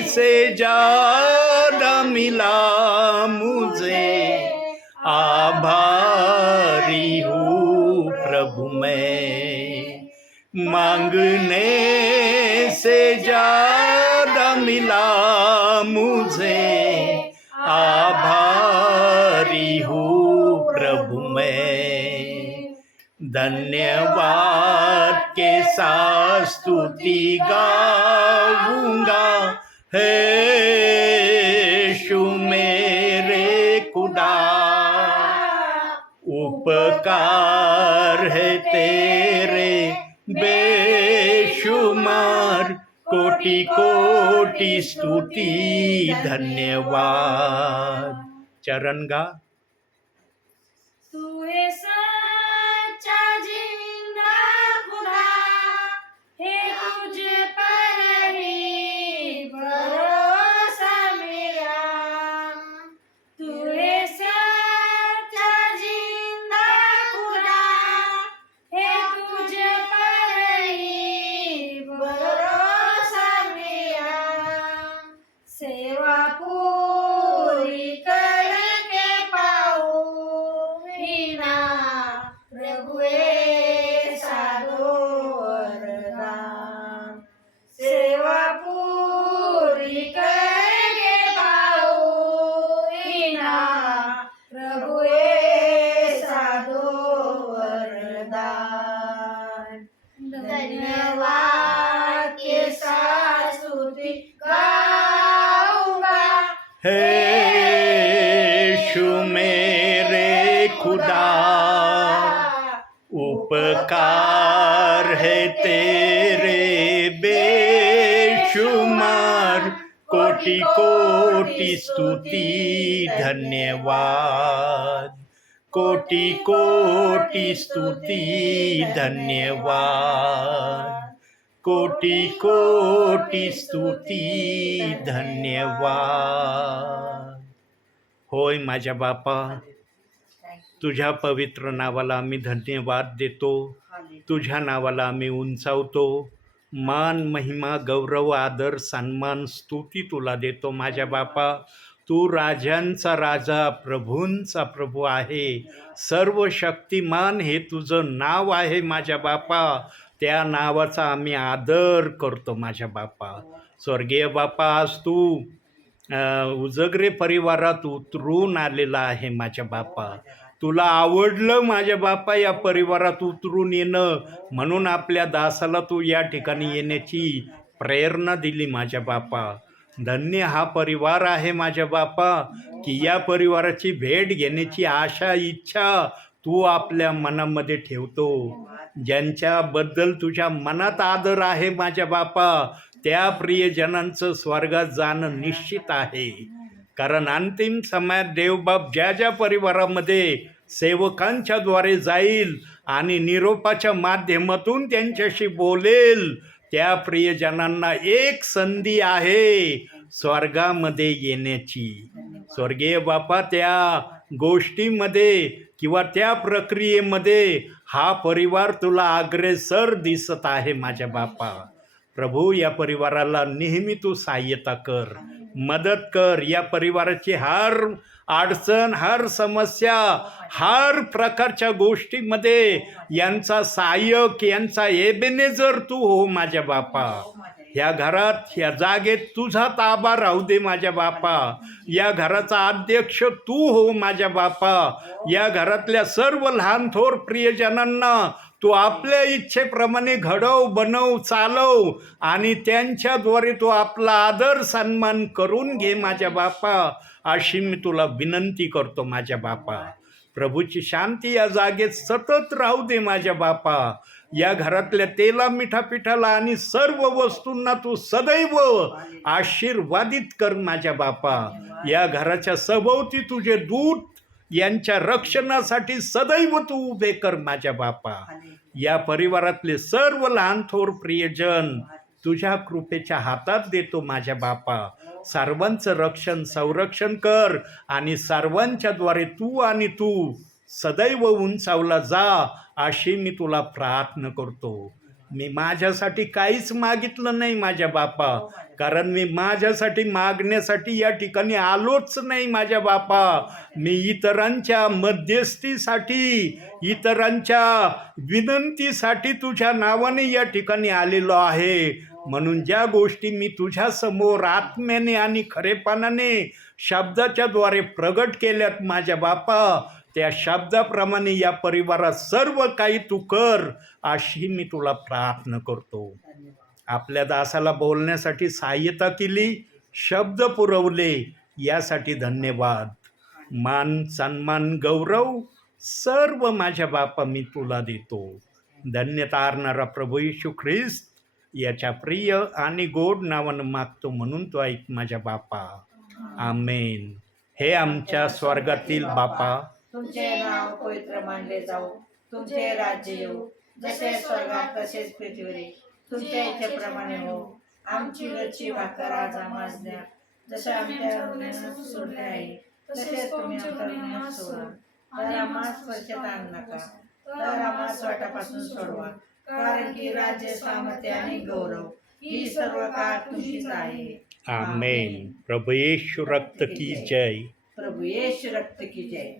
से ज्यादा मिला मुझे, आभारी हूँ प्रभु मैं। मांगने से ज्यादा मिला मुझे, आभारी हूँ प्रभु मैं। धन्यवाद के साथ स्तुति गाऊंगा, हे यीशु मेरे खुदा। उपकार है तेरे बेशुमार, कोटि कोटि स्तुति धन्यवाद। चरण गा। तू है सच्चा जिंदा खुदा, हे तुझ पर ही भरोसा मेरा। तू है सच्चा जिंदा खुदा, हे तुझ पर ही भरोसा मेरा। सेवा पूरी करके पाऊं बिना प्रभु ऐसा दो वरदान। सेवा पूरी करके पाऊं बिना प्रभु ऐसा दो वरदान। धन्यवाद के साथ स्तुति गाऊंगा, हे यीशु मेरे खुदा। उपकार है तेरे बेशुमार, कोटि कोटि स्तुति धन्यवाद। कोटि कोटि स्तुति धन्यवाद। कोटि कोटि स्तुती धन्यवाद। होय माझ्या बापा, तुझ्या पवित्र नावाला आम्ही धन्यवाद देतो, तुझ्या नावाला आम्ही उंचावतो। मान महिमा गौरव आदर सन्मान स्तुती तुला देतो माझ्या बापा। तू राजांचा राजा प्रभूंचा प्रभू आहे, सर्व शक्तिमान हे तुझं नाव आहे माझ्या बापा। त्या नावाचा आम्ही आदर करतो माझ्या बापा। स्वर्गीय बापा, आज तू उजगरे परिवारात उतरून आलेला आहे माझ्या बापा। तुला आवडलं माझ्या बापा या परिवारात उतरून येणं, म्हणून आपल्या दासाला तू या ठिकाणी येण्याची प्रेरणा दिली माझ्या बापा। धन्य हा परिवार आहे माझ्या बापा, की या परिवाराची भेट घेण्याची आशा इच्छा तू आपल्या मनामध्ये ठेवतो। ज्यांच्याबद्दल तुझ्या मनात आदर आहे माझ्या बापा, त्या प्रियजनांचं स्वर्गात जाणं निश्चित आहे। कारण अंतिम समयात देवबाप ज्या ज्या परिवारामध्ये सेवकांच्या द्वारे जाईल आणि निरोपाच्या माध्यमातून त्यांच्याशी बोलेल, त्या प्रियजनांना एक संधी आहे स्वर्गामध्ये येण्याची। स्वर्गीय बापा, त्या गोष्टीमध्ये किंवा त्या प्रक्रियेमध्ये हा परिवार तुला अग्रेसर दिसत आहे माझ्या बापा। प्रभू, या परिवाराला नेहमी तू सहाय्यता कर, मदत कर। या परिवाराची हर अडचण, हर समस्या, हर प्रकारच्या गोष्टीमध्ये यांचा सहाय्यक, यांचा एबेनेझर तू हो माझ्या बापा. हो माझ्या ह्या घरात, ह्या जागेत तुझा ताबा राहू दे माझ्या बापा. या घराचा अध्यक्ष तू हो माझ्या बापा. या घरातल्या सर्व लहान थोर प्रियजनांना तू आपल्या इच्छेप्रमाणे घडव, बनव, चालव आणि त्यांच्याद्वारे तू आपला आदर सन्मान करून घे माझ्या बापा. अशी मी तुला विनंती करतो माझ्या बापा. प्रभूची शांती या जागेत सतत राहू दे माझ्या बापा. या घरातल्या तेला, मिठा, पिठाला आणि सर्व वस्तूंना तू सदैव आशीर्वादित कर माझ्या बापा. या घराच्या सभोवती तुझे दूत यांच्या रक्षणासाठी सदैव तू उभे कर माझ्या बापा. या परिवारातले सर्व लहान थोर प्रियजन तुझ्या कृपेच्या हातात देतो माझ्या बापा. सर्वांचं रक्षण, संरक्षण कर आणि सर्वांच्याद्वारे तू आणि तू सदैव उंचावला जा अशी मी तुला प्रार्थना करतो. मी माझ्यासाठी काहीच मागितलं नाही माझ्या बापा, कारण मी माझ्यासाठी मागण्यासाठी या ठिकाणी आलोच नाही माझ्या बापा. मी इतरांच्या मध्यस्थीसाठी, इतरांच्या विनंतीसाठी तुझ्या नावाने या ठिकाणी आलेलो आहे. म्हणून ज्या गोष्टी मी तुझ्यासमोर आत्म्याने आणि खरेपणाने शब्दाच्या द्वारे प्रगट केल्यात माझ्या बापा, त्या शब्दाप्रमाणे या परिवारात सर्व काही तू कर अशी मी तुला प्रार्थना करतो. आपल्या दासाला बोलण्यासाठी सहाय्यता केली, शब्द पुरवले, यासाठी धन्यवाद. मान, सन्मान, गौरव सर्व माझ्या बापा मी तुला देतो. धन्य तारणारा प्रभू येशू ख्रिस्त याच्या प्रिय आणि गोड नावानं मागतो म्हणून तो ऐक माझ्या बापा. आमेन. हे आमच्या स्वर्गातील बापा, तुमचे नाव पवित्र मानले जाऊ, तुमचे राज्य येऊ, जसे स्वर्गात तसेच पृथ्वीवर. तुमच्या इच्छेप्रमाणे हो. आमची रोजची भाकर आज आम्हास द्या, जसे आमच्या गुन्ह्यांना सोडले आहे तसेच तुम्ही आमच्या गुन्ह्यांना सोडा. तर आम्हास परीक्षेत आणू नका, तर आम्हास वाटापासून सोडवा, कारण की राज्य, सामर्थ्य आणि गौरव ही सर्व काळ तुमचीच आहे. आमेन. प्रभू येशू रक्त की जय. प्रभू येशू रक्त की जय.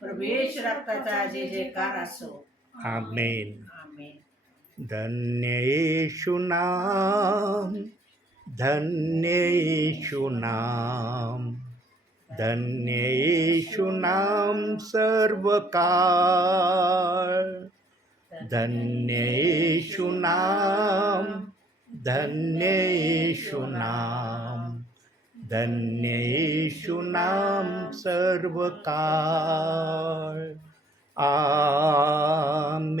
प्रभू येशू रक्ताचा जय जयकार असो. आमेन. आमेन. धन्य येशू नाम, धन्य येशू नाम, धन्य येशू नाम सर्व काळ. धन्य येशू नाम, धन्य येशू नाम, धन्य येशू नाम सर्व काळ. आमेन.